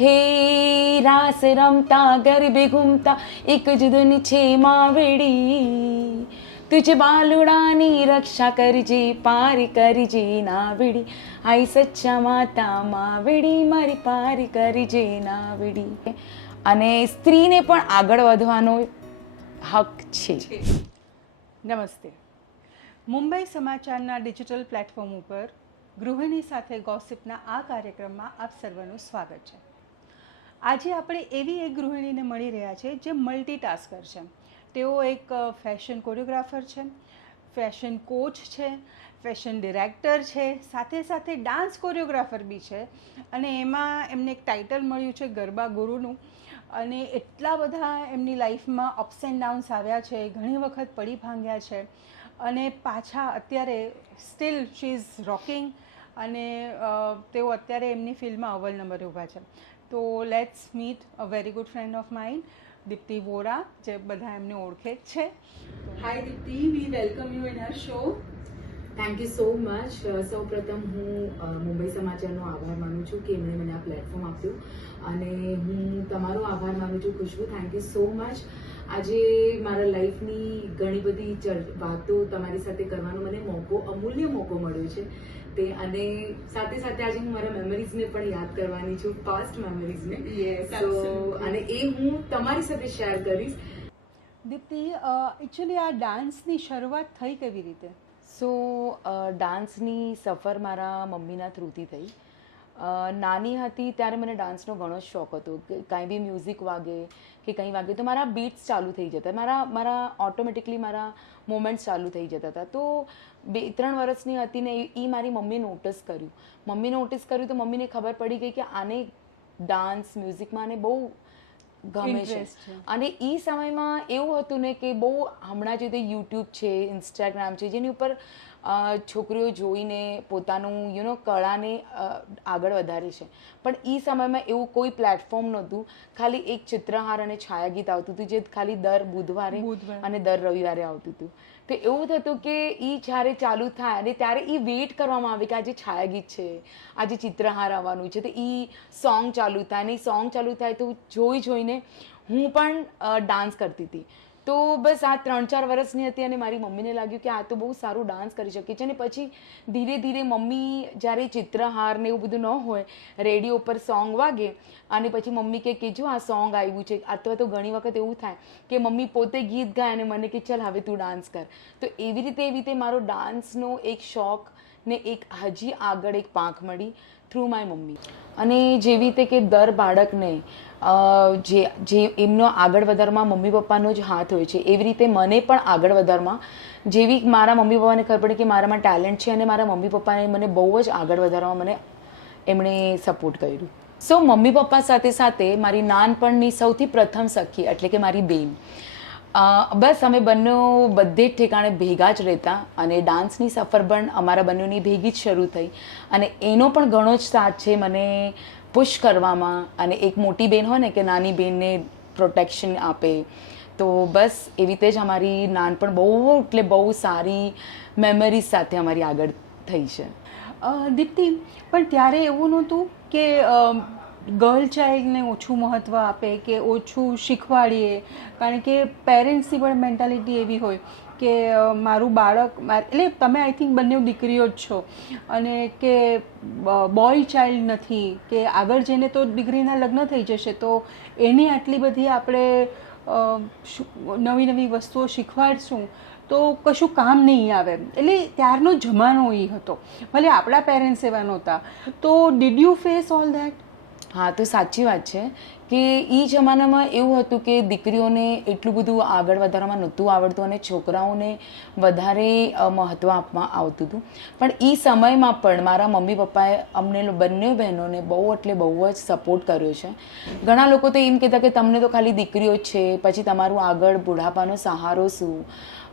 હે રાસ રમતા ગરબે ઘૂમતા એક જ ધૂન છે માવડી, તુજ બાલુડાની રક્ષા કરજે, પાર કરજે નાવડી, આઈ સચ્ચા માતા માવડી મારી પાર કરજે નાવડી. અને સ્ત્રીને પણ આગળ વધવાનો હક છે. નમસ્તે. મુંબઈ સમાચારના ડિજિટલ પ્લેટફોર્મ ઉપર ગૃહિણી સાથે ગોસિપના આ કાર્યક્રમમાં આપ સર્વનું સ્વાગત છે. આજે આપણે એવી એક ગૃહિણીને મળી રહ્યા છે જે મલ્ટીટાસ્કર છે. તેઓ એક ફેશન કોરિયોગ્રાફર છે, ફેશન કોચ છે, ફેશન ડિરેક્ટર છે, સાથે સાથે ડાન્સ કોરિયોગ્રાફર બી છે. અને એમાં એમને એક ટાઇટલ મળ્યું છે ગરબા ગુરુનું. અને એટલા બધા એમની લાઈફમાં અપ્સ એન્ડ ડાઉન્સ આવ્યા છે, ઘણી વખત પડી ભાંગ્યા છે, અને પાછા અત્યારે સ્ટીલ શી ઇઝ રોકિંગ. અને તેઓ અત્યારે એમની ફિલ્ડમાં અવ્વલ નંબરે ઊભા છે. તો let's meet a very good friend of mind, Deepti Vora, જે બધા એમને ઓળખે જ છે. Hi Deepti, we welcome you in our show. Thank you so much. સૌ પ્રથમ હું મુંબઈ સમાચારનો આભાર માનું છું કે એમણે મને આ પ્લેટફોર્મ આપ્યું, અને હું તમારો આભાર માનું છું Khushbu. Thank you so much. આજે મારા લાઈફની ઘણી બધી વાતો તમારી સાથે કરવાનો મને અમૂલ્ય મોકો મળ્યો છે તે, અને સાથે સાથે આજે હું મારા મેમરીઝને પણ યાદ કરવાની છું, પાસ્ટ મેમરીઝને. અને એ હું તમારી સાથે શેર કરીશ. દીપ્તિ, એકચ્યુઅલી આ ડાન્સની શરૂઆત થઈ કેવી રીતે? સો ડાન્સની સફર મારા મમ્મીના થ્રુથી થઈ. નાની હતી ત્યારે મને ડાન્સનો ઘણો શોખ હતો. કાંઈ બી મ્યુઝિક વાગે કે કંઈ વાગે તો મારા બીટ્સ ચાલુ થઈ જતા, મારા ઓટોમેટિકલી મારા મોમેન્ટ્સ ચાલુ થઈ જતા હતા. તો 2-3 વર્ષની હતી ને એ મારી મમ્મીએ નોટિસ કર્યું. તો મમ્મીને ખબર પડી ગઈ કે આને ડાન્સ મ્યુઝિકમાં આને બહુ ગમે છે. અને એ સમયમાં એવું હતું ને કે બહુ હમણાં જે યુટ્યુબ છે, ઇન્સ્ટાગ્રામ છે, જેની ઉપર છોકરીઓ જોઈને પોતાનું કળાને આગળ વધારે છે. પણ એ સમયમાં એવું કોઈ પ્લેટફોર્મ નહોતું. ખાલી એક ચિત્રહાર અને છાયાગીત આવતું હતું, જે ખાલી દર બુધવારે અને દર રવિવારે આવતું હતું. તો એવું થતું કે એ જ્યારે ચાલુ થાય અને ત્યારે એ વેઇટ કરવામાં આવે કે આજે છાયાગીત છે, આજે ચિત્રહાર આવવાનું છે, તો એ સોંગ ચાલુ થાય. અને એ સોંગ ચાલુ થાય તો જોઈને હું પણ ડાન્સ કરતી હતી. તો બસ આ 3-4 વર્ષની હતી અને મારી મમ્મીને લાગ્યું કે આ તો બહુ સારું ડાન્સ કરી શકે છે. અને પછી ધીરે ધીરે મમ્મી જ્યારે ચિત્રહાર ને એવું બધું ન હોય, રેડિયો ઉપર સોંગ વાગે અને પછી મમ્મી કે જો આ સોંગ આવ્યું છે, અથવા તો ઘણી વખત એવું થાય કે મમ્મી પોતે ગીત ગાય અને મને કે ચાલ હવે તું ડાન્સ કર. તો એવી રીતે મારો ડાન્સનો એક શોખ ને એક હજી આગળ એક પાંખ મળી થ્રુ માય મમ્મી. અને જેવી રીતે કે દર બાળકને જે એમનો આગળ વધારમાં મમ્મી પપ્પાનો જ હાથ હોય છે, એવી રીતે મને પણ આગળ વધારમાં જેવી મારા મમ્મી પપ્પાને ખબર પડી કે મારામાં ટેલેન્ટ છે, અને મારા મમ્મી પપ્પાને મને બહુ જ આગળ વધારવામાં એમણે સપોર્ટ કર્યું. સો મમ્મી પપ્પા સાથે સાથે મારી નાનપણની સૌથી પ્રથમ સખી એટલે કે મારી બેન, બસ અમે બંને બધે જ ઠેકાણે ભેગા જ રહેતા. અને ડાન્સની સફર પણ અમારા બંનેની ભેગી જ શરૂ થઈ, અને એનો પણ ઘણો જ સાથ છે મને પુશ કરવામાં. અને એક મોટી બેન હોય ને કે નાની બેનને પ્રોટેક્શન આપે. તો બસ એવી રીતે જ અમારી નાનપણ બહુ સારી મેમરીઝ સાથે અમારી આગળ થઈ છે. દીપ્તિ, પણ ત્યારે એવું નહોતું કે ગર્લ ચાઇલ્ડને ઓછું મહત્ત્વ આપે કે ઓછું શીખવાડીએ? કારણ કે પેરેન્ટ્સની પણ મેન્ટાલિટી એવી હોય કે મારું બાળક, એટલે તમે આઈ થિંક બંને દીકરીઓ જ છો, અને કે બોય ચાઇલ્ડ નથી, કે આગળ જઈને તો દીકરીના લગ્ન થઈ જશે તો એની આટલી બધી આપણે નવી વસ્તુઓ શીખવાડશું તો કશું કામ નહીં આવે. એટલે ત્યારનો જમાનો એ હતો, ભલે આપણા પેરેન્ટ્સ એવા નહોતા. તો did you face all that? હા, તો સાચી વાત છે કે એ જમાનામાં એવું હતું કે દીકરીઓને એટલું બધું આગળ વધારવામાં નહોતું આવડતું, અને છોકરાઓને વધારે મહત્ત્વ આપવામાં આવતું હતું. પણ એ સમયમાં પણ મારા મમ્મી પપ્પાએ અમને બંને બહેનોને બહુ જ સપોર્ટ કર્યો છે. ઘણા લોકો તો એમ કહેતા કે તમને તો ખાલી દીકરીઓ જ છે, પછી તમારું આગળ બુઢાપાનો સહારો શું?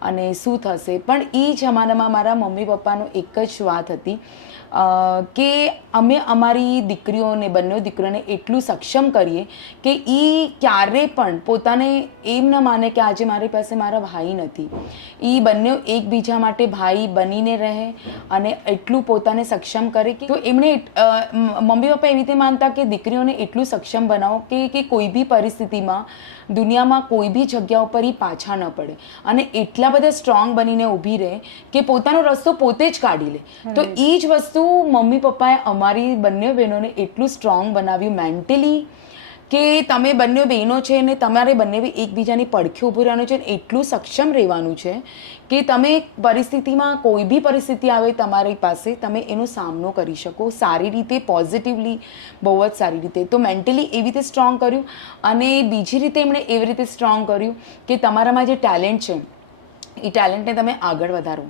અને શું થશે. પણ એ જમાનામાં મારા મમ્મી પપ્પાનો એક જ વાત હતી કે અમે અમારી દીકરીઓને બંને દીકરીઓને એટલું સક્ષમ કરીએ કે એ ક્યારે પણ પોતાને એમ ન માને કે આજે મારી પાસે મારા ભાઈ નથી. એ બંને એકબીજા માટે ભાઈ બનીને રહે અને એટલું પોતાને સક્ષમ કરે કે તો એમણે મમ્મી પપ્પા એવી રીતે માનતા કે દીકરીઓને એટલું સક્ષમ બનાવો કે કોઈ બી પરિસ્થિતિમાં દુનિયામાં કોઈ બી જગ્યા ઉપર એ પાછા ન પડે અને એટલા બધા સ્ટ્રોંગ બનીને ઊભી રહે કે પોતાનો રસ્તો પોતે જ કાઢી લે. તો એ જ વસ્તુ મમ્મી પપ્પાએ અમારી બંને બહેનોને એટલું સ્ટ્રોંગ બનાવ્યું મેન્ટલી કે તમે બંને બહેનો છે ને તમારે બંને એકબીજાની પડખે ઊભું રહેવાનું છે ને એટલું સક્ષમ રહેવાનું છે કે તમે પરિસ્થિતિમાં કોઈ બી પરિસ્થિતિ આવે તમારી પાસે તમે એનો સામનો કરી શકો સારી રીતે, પોઝિટિવલી, બહુ જ સારી રીતે. તો મેન્ટલી એવી રીતે સ્ટ્રોંગ કર્યું અને બીજી રીતે એમણે એવી રીતે સ્ટ્રોંગ કર્યું કે તમારામાં જે ટેલેન્ટ છે એ ટેલેન્ટને તમે આગળ વધારો.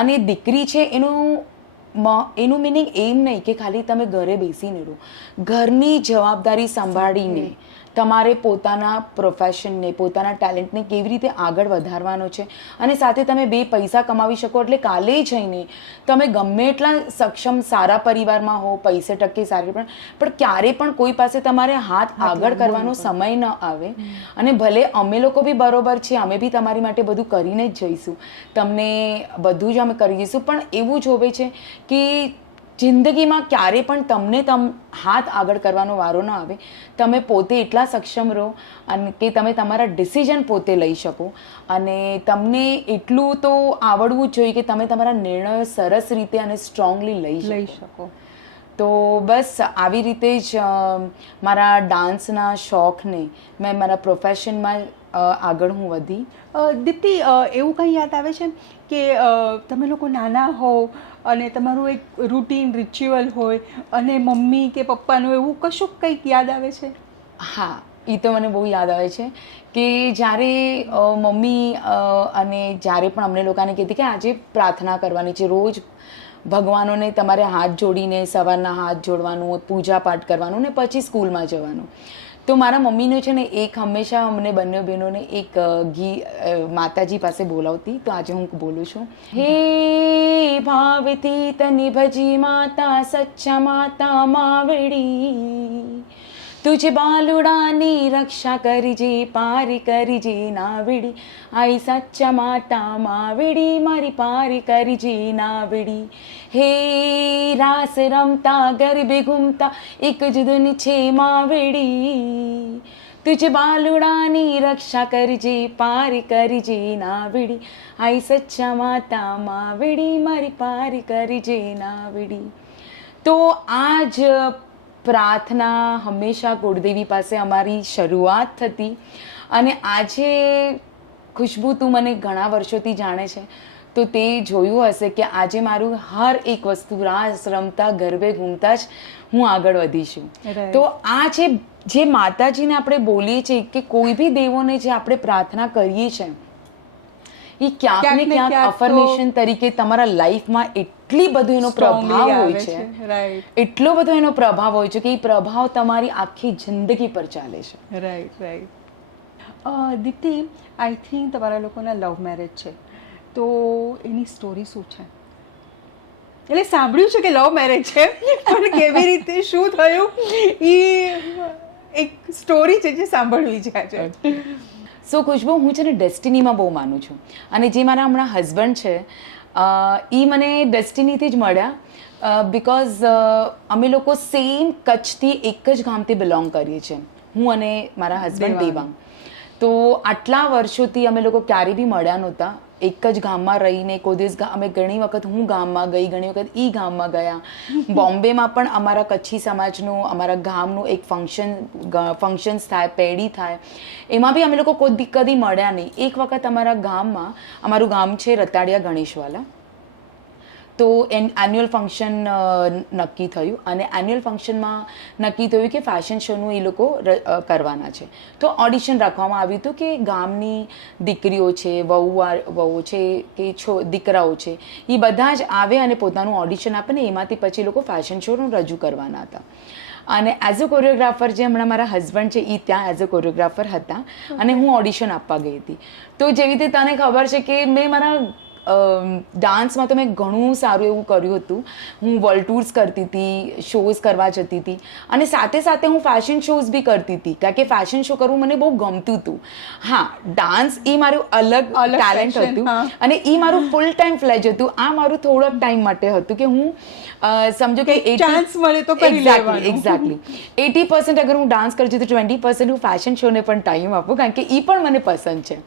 અને દીકરી છે એનું મિનિંગ એમ નહીં કે ખાલી તમે ઘરે બેસીને રહો. ઘરની જવાબદારી સંભાળીને તમારે પોતાના પ્રોફેશનને, પોતાના ટેલેન્ટને કેવી રીતે આગળ વધારવાનો છે અને સાથે તમે બે પૈસા કમાવી શકો એટલે કાલે જઈને તમે ગમે એટલા સક્ષમ સારા પરિવારમાં હો, પૈસે ટકે સારી પણ ક્યારે પણ કોઈ પાસે તમારે હાથ આગળ કરવાનો સમય ન આવે. અને ભલે અમે લોકો બી બરોબર છે, અમે બી તમારી માટે બધું કરીને જ જઈશું, તમને બધું જ અમે કરી દઈશું, પણ એવું જ હોવે છે કે જિંદગીમાં ક્યારે પણ તમને હાથ આગળ કરવાનો વારો ન આવે. તમે પોતે એટલા સક્ષમ રહો અને કે તમે તમારા ડિસિઝન પોતે લઈ શકો અને તમને એટલું તો આવડવું જ જોઈએ કે તમે તમારા નિર્ણયો સરસ રીતે અને સ્ટ્રોંગલી લઈ શકો. તો બસ આવી રીતે જ મારા ડાન્સના શોખને મેં મારા પ્રોફેશનમાં આગળ હું વધી. દીપ્તિ, એવું કંઈ યાદ આવે છે કે તમે લોકો નાના હો અને તમારું એક રૂટીન રિચ્યુઅલ હોય અને મમ્મી કે પપ્પાનું એવું કશું કંઈક યાદ આવે છે? હા, એ તો મને બહુ યાદ આવે છે કે જ્યારે મમ્મી અને જ્યારે પણ અમને લોકોને કહેતી કે આજે પ્રાર્થના કરવાની છે, રોજ ભગવાનોને તમારે હાથ જોડીને સવારના હાથ જોડવાનું, પૂજા પાઠ કરવાનું ને પછી સ્કૂલમાં જવાનું. તો મારા મમ્મીને છે ને એક હંમેશા અમને બંને બહેનોને એક માતાજી પાસે બોલાવતી. તો આજે હું બોલું છું. હે ભાવથી તને ભજી માતા, સચ્ચા માતા માવડી, તુજ બાલુડાની રક્ષા કરજે, પારી કરજે નાવડી. આઈ સચ્ચા માતા માવડી, મારી પારી કરજે નાવડી. હે રાસ રમતા ગરબે ઘૂમતા એક જ ધૂન છે માવડી, તુજ બાલુડાની રક્ષા કરજે, પારી કરજે નાવડી. આઈ સચ્ચા માતા માવડી, મારી પારી કરજે નાવડી. તો આ જ પ્રાર્થના હંમેશા કુળદેવી પાસે અમારી શરૂઆત થતી. અને આજે ખુશ્બુ, તું મને ઘણા વર્ષોથી જાણે છે તો તે જોયું હશે કે આજે મારું હર એક વસ્તુ રાસ રમતા ગરબે ઘૂમતા જ હું આગળ વધી છું. તો આ જે માતાજીને આપણે બોલીએ છીએ કે કોઈ બી દેવોને જે આપણે પ્રાર્થના કરીએ છીએ એ ક્યાંક ને ક્યાંક અફર્મેશન તરીકે તમારા લાઈફમાં એટલી બધો એનો પ્રભાવ હોય છે, એટલો બધો એનો પ્રભાવ હોય છે કે એ પ્રભાવ તમારી આખી જિંદગી પર ચાલે છે. રાઈટ. દીપ્તિ, આઈ થિંક તમારા લોકોના લવ મેરેજ છે, તો એની સ્ટોરી શું છે? એટલે સાંભળ્યું છે કે લવ મેરેજ છે, પણ કેવી રીતે શું થયું એ એક સ્ટોરી છે જે સાંભળવી છે આજે. સો ખુશ્બુ, હું છે ને ડેસ્ટિનીમાં બહુ માનું છું અને જે મારા હમણાં હસબન્ડ છે એ મને ડેસ્ટિનીથી જ મળ્યા બિકોઝ અમે લોકો સેમ કચ્છથી એક જ ગામથી બિલોંગ કરીએ છીએ, હું અને મારા હસબન્ડ દેવાંગ. તો આટલા વર્ષોથી અમે લોકો ક્યારેય બી મળ્યા નહોતા. એક જ ગામમાં રહીને કોઈ દિવસ અમે ઘણી વખત હું ગામમાં ગઈ, ઘણી વખત એ ગામમાં ગયા. બોમ્બેમાં પણ અમારા કચ્છી સમાજનું, અમારા ગામનું એક ફંક્શન્સ થાય, પેઢી થાય, એમાં બી અમે લોકો કદી મળ્યા નહીં. એક વખત અમારા ગામમાં, અમારું ગામ છે રતાડિયા ગણેશવાલા, તો એન્યુઅલ ફંક્શન નક્કી થયું અને એન્યુઅલ ફંક્શનમાં નક્કી થયું કે ફેશન શોનું એ લોકો કરવાના છે. તો ઓડિશન રાખવામાં આવ્યું હતું કે ગામની દીકરીઓ છે, વહુઓ છે કે દીકરાઓ છે, એ બધા જ આવે અને પોતાનું ઓડિશન આપે ને એમાંથી પછી લોકો ફેશન શોનું રજૂ કરવાના હતા. અને એઝ અ કોરિયોગ્રાફર જે હમણાં મારા હસબન્ડ છે એ ત્યાં એઝ અ કોરિયોગ્રાફર હતા અને હું ઓડિશન આપવા ગઈ હતી. તો જેવી રીતે તને ખબર છે કે મેં મારા ડાન્સમાં તો મેં ઘણું સારું એવું કર્યું હતું. હું વર્લ્ડ ટૂર્સ કરતી હતી, શોઝ કરવા જતી હતી અને સાથે સાથે હું ફેશન શોઝ બી કરતી હતી કારણ કે ફેશન શો કરવું મને બહુ ગમતું હતું. હા, ડાન્સ એ મારું અલગ ટેલેન્ટ passion, હતું હા. અને એ મારું ફૂલ ટાઈમ ફ્લેજ હતું. આ મારું થોડોક ટાઈમ માટે હતું કે હું સમજો કે chance મળે તો કરી લેવાનું. એક્ઝેક્ટલી 80% અગર હું ડાન્સ કરું છું તો 20% હું ફેશન શોને પણ ટાઈમ આપું કારણ કે એ પણ મને પસંદ છે.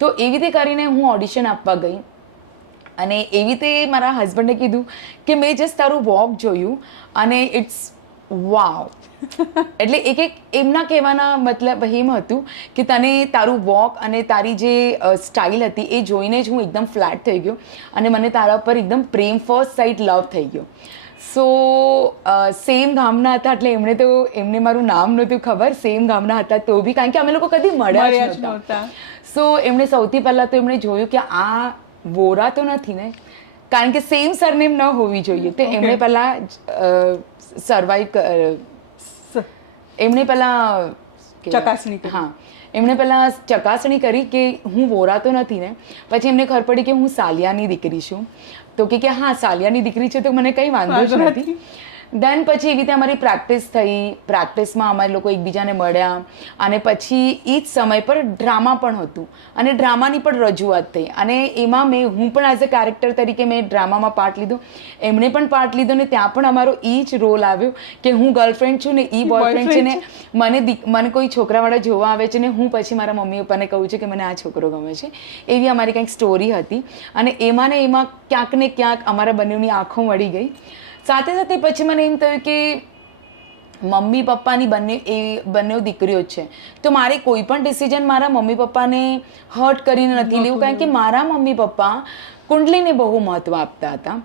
તો એવી રીતે કરીને હું ઓડિશન આપવા ગઈ અને એવી રીતે મારા હસબન્ડે કીધું કે મેં જસ્ટ તારું વોક જોયું અને ઇટ્સ વાવ. એટલે એક એમના કહેવાના મતલબ એમ હતું કે તને તારું વોક અને તારી જે સ્ટાઇલ હતી એ જોઈને જ હું એકદમ ફ્લેટ થઈ ગયો અને મને તારા પર એકદમ પ્રેમ ફર્સ્ટ સાઇટ લવ થઈ ગયો. સો સેમ ગામના હતા એટલે એમને મારું નામ નહોતું ખબર, સેમ ગામના હતા તો બી કારણ કે અમે લોકો કદી મળ્યા જ નહોતા. સો એમણે સૌથી પહેલાં તો એમણે જોયું કે આ વોરા તો નથી ને, કારણ કે સેમ સરનેમ ન હોવી જોઈએ. તો એમણે પહેલાં એમણે પહેલાં ચકાસણી કરી. હા, એમણે પહેલાં ચકાસણી કરી કે હું વોરા તો નથી ને. પછી એમને ખબર પડી કે હું સાલિયાની દીકરી છું. તો કે હા, સાલિયાની દીકરી છે તો મને કંઈ વાંધો જ નથી. દેન પછી એવી રીતે અમારી પ્રેક્ટિસ થઈ. પ્રેક્ટિસમાં અમારે લોકો એકબીજાને મળ્યા અને પછી એ જ સમય પર ડ્રામા પણ હતું અને ડ્રામાની પણ રજૂઆત થઈ અને એમાં હું પણ એઝ અ કેરેક્ટર તરીકે મેં ડ્રામામાં પાર્ટ લીધો, એમણે પણ પાર્ટ લીધો ને ત્યાં પણ અમારો એ જ રોલ આવ્યો કે હું ગર્લફ્રેન્ડ છું ને એ બોયફ્રેન્ડ છે ને મને કોઈ છોકરાવાળા જોવા આવે છે ને હું પછી મારા મમ્મી પપ્પાને કહું છું કે મને આ છોકરો ગમે છે. એવી અમારી કંઈક સ્ટોરી હતી અને એમાં ક્યાંક ને ક્યાંક અમારા બંનેની આંખો મળી ગઈ. સાથે સાથે પછી મને એમ થયું કે મમ્મી પપ્પાની બંને દીકરીઓ જ છે તો મારે કોઈ પણ ડિસિઝન મારા મમ્મી પપ્પાને હર્ટ કરીને નથી લેવું કારણ કે મારા મમ્મી પપ્પા કુંડલીને બહુ મહત્ત્વ આપતા હતા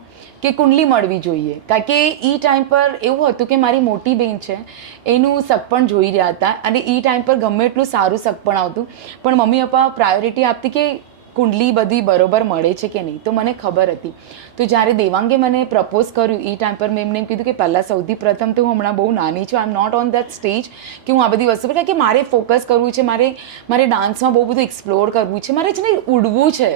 કે કુંડલી મળવી જોઈએ. કારણ કે એ ટાઈમ પર એવું હતું કે મારી મોટી બહેન છે એનું સગપણ જોઈ રહ્યા હતા અને એ ટાઈમ પર ગમે એટલું સારું સગપણ આવતું પણ મમ્મી પપ્પા પ્રાયોરિટી આપતી કે કુંડલી બધી બરોબર મળે છે કે નહીં. તો મને ખબર હતી. તો જ્યારે દેવાંગે મને પ્રપોઝ કર્યું એ ટાઈમ પર મેં એમને એમ કીધું કે પહેલાં સૌથી પ્રથમ તો હું હમણાં બહુ નાની છું, I am not on that stage કે હું આ બધી વસ્તુ કારણ કે મારે ફોકસ કરવું છે, મારે ડાન્સમાં બહુ બધું એક્સપ્લોર કરવું છે, મારે છે ને ઉડવું છે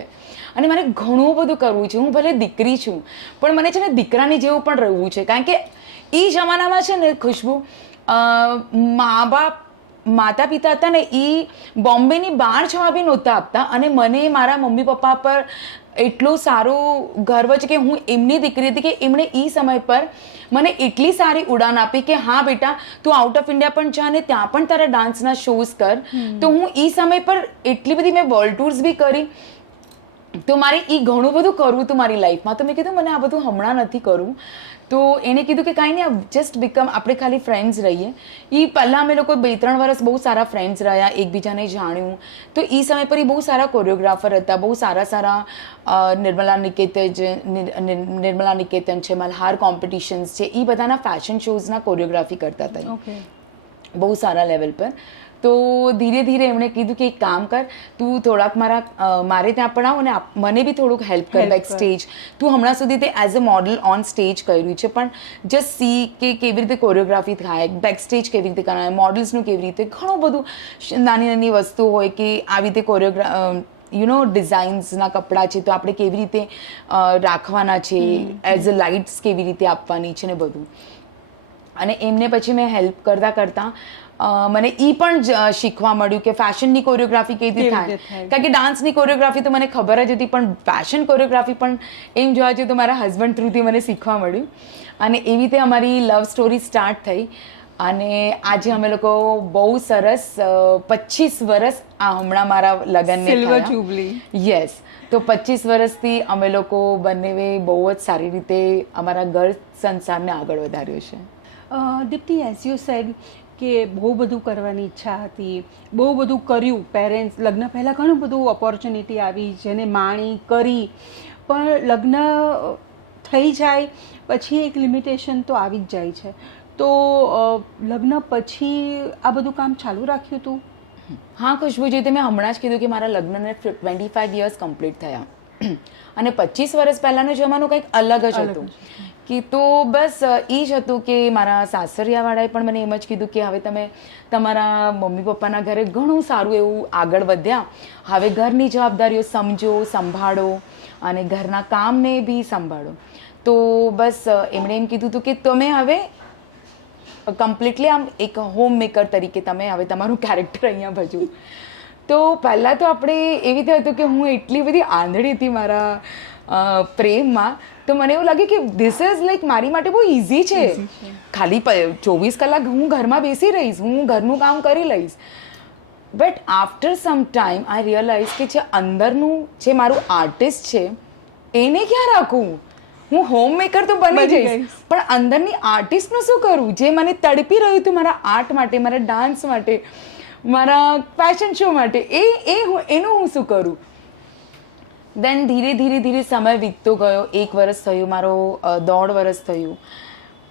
અને મારે ઘણું બધું કરવું છે. હું ભલે દીકરી છું પણ મને છે ને દીકરાની જેવું પણ રહેવું છે કારણ કે એ જમાનામાં છે ને ખુશ્બુ માતા પિતા હતા ને એ બોમ્બેની બહાર જવા બી નહોતા આપતા અને મને મારા મમ્મી પપ્પા પર એટલો સારો ગર્વ છે કે હું એમની દીકરી હતી કે એમણે એ સમય પર મને એટલી સારી ઉડાન આપી કે હા બેટા તું આઉટ ઓફ ઇન્ડિયા પણ જા ને ત્યાં પણ તારા ડાન્સના શોઝ કર. તો હું એ સમય પર એટલી બધી મેં વર્લ્ડ ટૂર્સ બી કરી. તો મારે એ ઘણું બધું કરવું હતું મારી લાઈફમાં. તો મેં કીધું મને આ બધું હમણાં નથી કરવું. તો એને કીધું કે કાંઈ નહીં, જસ્ટ બીકમ આપણે ખાલી ફ્રેન્ડ્સ રહીએ. એ પહેલાં અમે લોકો 2-3 વર્ષ બહુ સારા ફ્રેન્ડ્સ રહ્યા, એકબીજાને જાણ્યું. તો એ સમય પર એ બહુ સારા કોરિયોગ્રાફર હતા, બહુ સારા નિર્મલા નિકેતન છે, મલ્હાર કોમ્પિટિશન્સ છે, એ બધાના ફેશન શોઝના કોરિયોગ્રાફી કરતા હતા બહુ સારા લેવલ પર. તો ધીરે ધીરે એમણે કીધું કે એક કામ કર, તું થોડાક મારે ત્યાં પણ આવ અને મને બી થોડુંક હેલ્પ કર બેક સ્ટેજ. તું હમણાં સુધી તે as a model on stage કર્યું છે પણ જસ્ટ સી કે કેવી રીતે કોરિયોગ્રાફી થાય, બેક સ્ટેજ કેવી રીતે કરાય, મોડલ્સનું કેવી રીતે, ઘણું બધું નાની નાની વસ્તુ હોય કે આવી રીતે ડિઝાઇન્સના કપડાં છે તો આપણે કેવી રીતે રાખવાના છે, એઝ અ લાઇટ્સ કેવી રીતે આપવાની છે ને બધું. અને એમને પછી મેં હેલ્પ કરતાં મને એ પણ શીખવા મળ્યું કે ફેશનની કોરિયોગ્રાફી કેવી રીતે થાય. કારણ કે ડાન્સની કોરિયોગ્રાફી તો મને ખબર જ હતી પણ ફેશન કોરિયોગ્રાફી પણ એમ જોવા જઈએ તો મારા હસબન્ડ થ્રુથી મને શીખવા મળ્યું અને એવી રીતે અમારી લવ સ્ટોરી સ્ટાર્ટ થઈ. અને આજે અમે લોકો બહુ સરસ 25 વર્ષ હમણાં મારા લગ્નને સિલ્વર જ્યુબલી. યસ. તો 25 વર્ષથી અમે લોકો બંને બહુ જ સારી રીતે અમારા ઘર સંસારને આગળ વધાર્યો છે. દીપ્તિ, એઝ યુ સેડ કે બહુ બધું કરવાની ઈચ્છા હતી, બહુ બધું કર્યું. પેરેન્ટ્સ લગ્ન પહેલાં ઘણું બધું ઓપોર્ચ્યુનિટી આવી જેને માણી કરી પણ લગ્ન થઈ જાય પછી એક લિમિટેશન તો આવી જ જાય છે. તો લગ્ન પછી આ બધું કામ ચાલુ રાખ્યું હતું? હા ખુશ્બુ, જે મેં હમણાં જ કીધું કે મારા લગ્નને 25 યર્સ કમ્પ્લીટ થયા અને 25 વર્ષ પહેલાંનો જમાનો કંઈક અલગ જ હતું કે તો બસ એ જ હતું કે મારા સાસરિયાવાળાએ પણ મને એમ જ કીધું કે હવે તમે તમારા મમ્મી પપ્પાના ઘરે ઘણું સારું એવું આગળ વધ્યા, હવે ઘરની જવાબદારીઓ સમજો, સંભાળો અને ઘરના કામને બી સંભાળો. તો બસ એમણે એમ કીધું હતું કે તમે હવે કમ્પ્લીટલી આમ એક હોમ મેકર તરીકે તમે હવે તમારું કેરેક્ટર અહીંયા ભજવું. તો પહેલાં તો આપણે એવી રીતે હતું કે હું એટલી બધી આંધળી હતી મારા પ્રેમમાં, તો મને એવું લાગે કે ધીસ ઇઝ લાઈક મારી માટે બહુ ઇઝી છે, ખાલી 24 કલાક હું ઘરમાં બેસી રહીશ, હું ઘરનું કામ કરી લઈશ. But after some time I realise કે જે અંદરનું જે મારું આર્ટિસ્ટ છે એને ક્યાં રાખવું? હું હોમ મેકર તો બની જઈશ, પણ અંદરની આર્ટિસ્ટનું શું કરું? જે મને તડપી રહ્યું હતું મારા આર્ટ માટે, મારા ડાન્સ માટે, મારા ફેશન શો માટે, એનું હું શું કરું? દેન ધીરે સમય વીતતો ગયો. 1 વર્ષ થયું, મારો 1.5 વર્ષ થયું,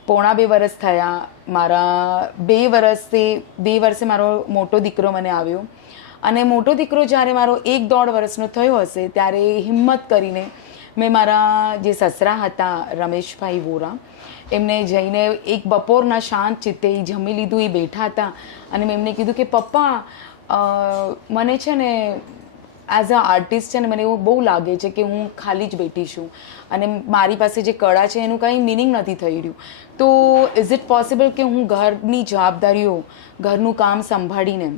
1.5 વર્ષ થયા મારા. 2 વર્ષે મારો મોટો દીકરો મને આવ્યો. અને મોટો દીકરો જ્યારે મારો 1.5 વર્ષનો થયો હશે ત્યારે હિંમત કરીને મેં મારા જે સસરા હતા રમેશભાઈ વોરા, એમને જઈને એક બપોરના શાંત ચિત્તે જમી લીધું, એ બેઠા હતા અને મેં એમને કીધું કે પપ્પા મને છે ને એઝ અ આર્ટિસ્ટ છે ને મને એવું બહુ લાગે છે કે હું ખાલી જ બેઠી છું અને મારી પાસે જે કળા છે એનું કંઈ મિનિંગ નથી થઈ રહ્યું. તો ઇઝ ઇટ પોસિબલ કે હું ઘરની જવાબદારીઓ, ઘરનું કામ સંભાળીને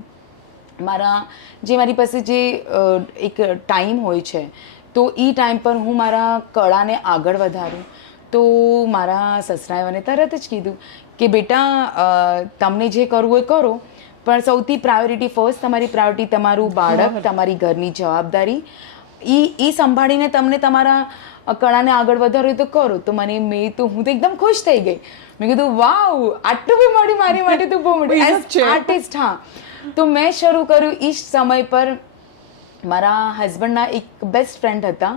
મારી પાસે જે એક ટાઈમ હોય છે તો એ ટાઈમ પર હું મારા કળાને આગળ વધારું? તો મારા સસરાએ મને તરત જ કીધું કે બેટા તમને જે કરવું હોય કરો, પણ સૌથી પ્રાયોરિટી ફર્સ્ટ, તમારી પ્રાયોરિટી તમારું બાળક, તમારી ઘરની જવાબદારી, એ સંભાળીને તમને તમારા કળાને આગળ વધારો તો કરો. તો હું તો એકદમ ખુશ થઈ ગઈ. મેં કીધું વાવ, આટલું બી મળ્યું મારી માટે તો બહુ મળ્યું આર્ટિસ્ટ. હા, તો મેં શરૂ કર્યું. એ સમય પર મારા હસબન્ડના એક બેસ્ટ ફ્રેન્ડ હતા,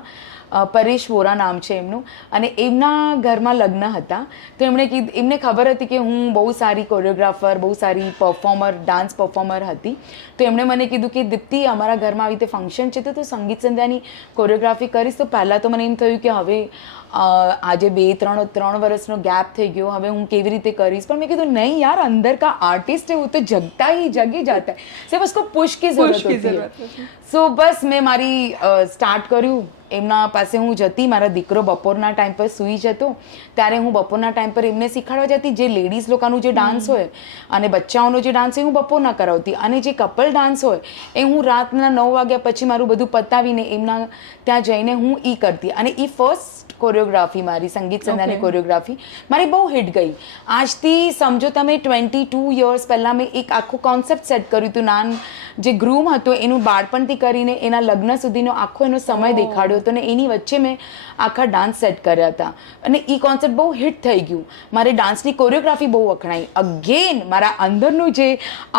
પરેશ વોરા નામ છે એમનું, અને એમના ઘરમાં લગ્ન હતા. તો એમને ખબર હતી કે હું બહુ સારી કોરિયોગ્રાફર, બહુ સારી પરફોર્મર, ડાન્સ પરફોર્મર હતી. તો એમણે મને કીધું કે દીપ્તિ, અમારા ઘરમાં આવી રીતે ફંક્શન છે તો તું સંગીત સંધ્યાની કોરિયોગ્રાફી કરીશ. તો પહેલાં તો મને એમ થયું કે હવે આજે 3 વર્ષનો ગેપ થઈ ગયો, હવે હું કેવી રીતે કરીશ? પણ મેં કીધું નહીં યાર, અંદર કા આર્ટિસ્ટ है वो तो जगता ही जगी जाता है, सिर्फ उसको पुश की जरूरत होती है. સો બસ મેં મારી સ્ટાર્ટ કર્યું. એમના પાસે હું જતી. મારા દીકરો બપોરના ટાઈમ પર સૂઈ જતો ત્યારે હું બપોરના ટાઈમ પર એમને શીખવાડવા જતી. જે લેડીઝ લોકોનું જે ડાન્સ હોય અને બચ્ચાઓનો જે ડાન્સ હોય હું બપોરના કરાવતી, અને જે કપલ ડાન્સ હોય એ હું રાતના 9 વાગ્યા પછી મારું બધું પતાવીને એમના ત્યાં જઈને હું કરતી. અને ફર્સ્ટ કોરિયોગ્રાફી મારી સંગીત સંધ્યાની કોરિયોગ્રાફી મારી બહુ હિટ ગઈ. આજથી સમજો તમે 22 યર્સ પહેલાં મેં એક આખું કોન્સેપ્ટ સેટ કર્યું હતું. જે ગ્રૂમ હતો એનું બાળપણથી કરીને એના લગ્ન સુધીનો આખો એનો સમય દેખાડ્યો હતો, અને એની વચ્ચે મેં આખા ડાન્સ સેટ કર્યા હતા. અને એ કોન્સેપ્ટ બહુ હિટ થઈ ગયું. મારે ડાન્સની કોરિયોગ્રાફી બહુ વખણાઈ. અગેન મારા અંદરનું જે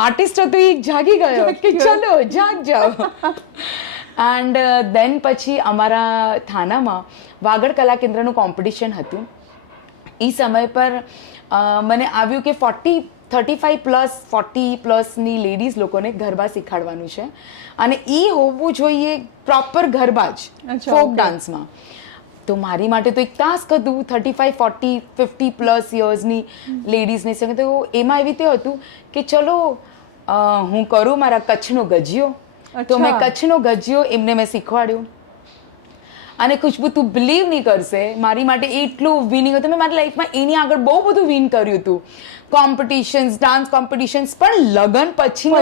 આર્ટિસ્ટ હતો એ જાગી ગયો કે ચલો જાગ જાઓ. એન્ડ દેન પછી અમારા થાનામાં વાગડ કલા કેન્દ્રનું કોમ્પિટિશન હતું. એ સમય પર મને આવ્યું કે 35+40+ની લેડીઝ લોકોને ગરબા શીખવાડવાનું છે, અને એ હોવું જોઈએ પ્રોપર ગરબા જ ફોક ડાન્સમાં. તો મારી માટે તો એક ટાસ્ક હતું 35, 40, 50+ યર્સની લેડીઝની સંગે. તો એમાં એવી રીતે હતું કે ચલો હું કરું મારા કચ્છનો ગજિયો. તો મેં કચ્છનો ગજિયો એમને મેં શીખવાડ્યો. અને ખુશ્બુ, તું બિલીવ નહીં કરશે, મારી માટે એટલું વિનિંગ હતું. મેં મારી લાઈફમાં એની આગળ બહુ બધું વિન કર્યું હતું, કોમ્પિટિશન્સ, ડાન્સ કોમ્પિટિશન્સ. પણ લગ્ન પછીનો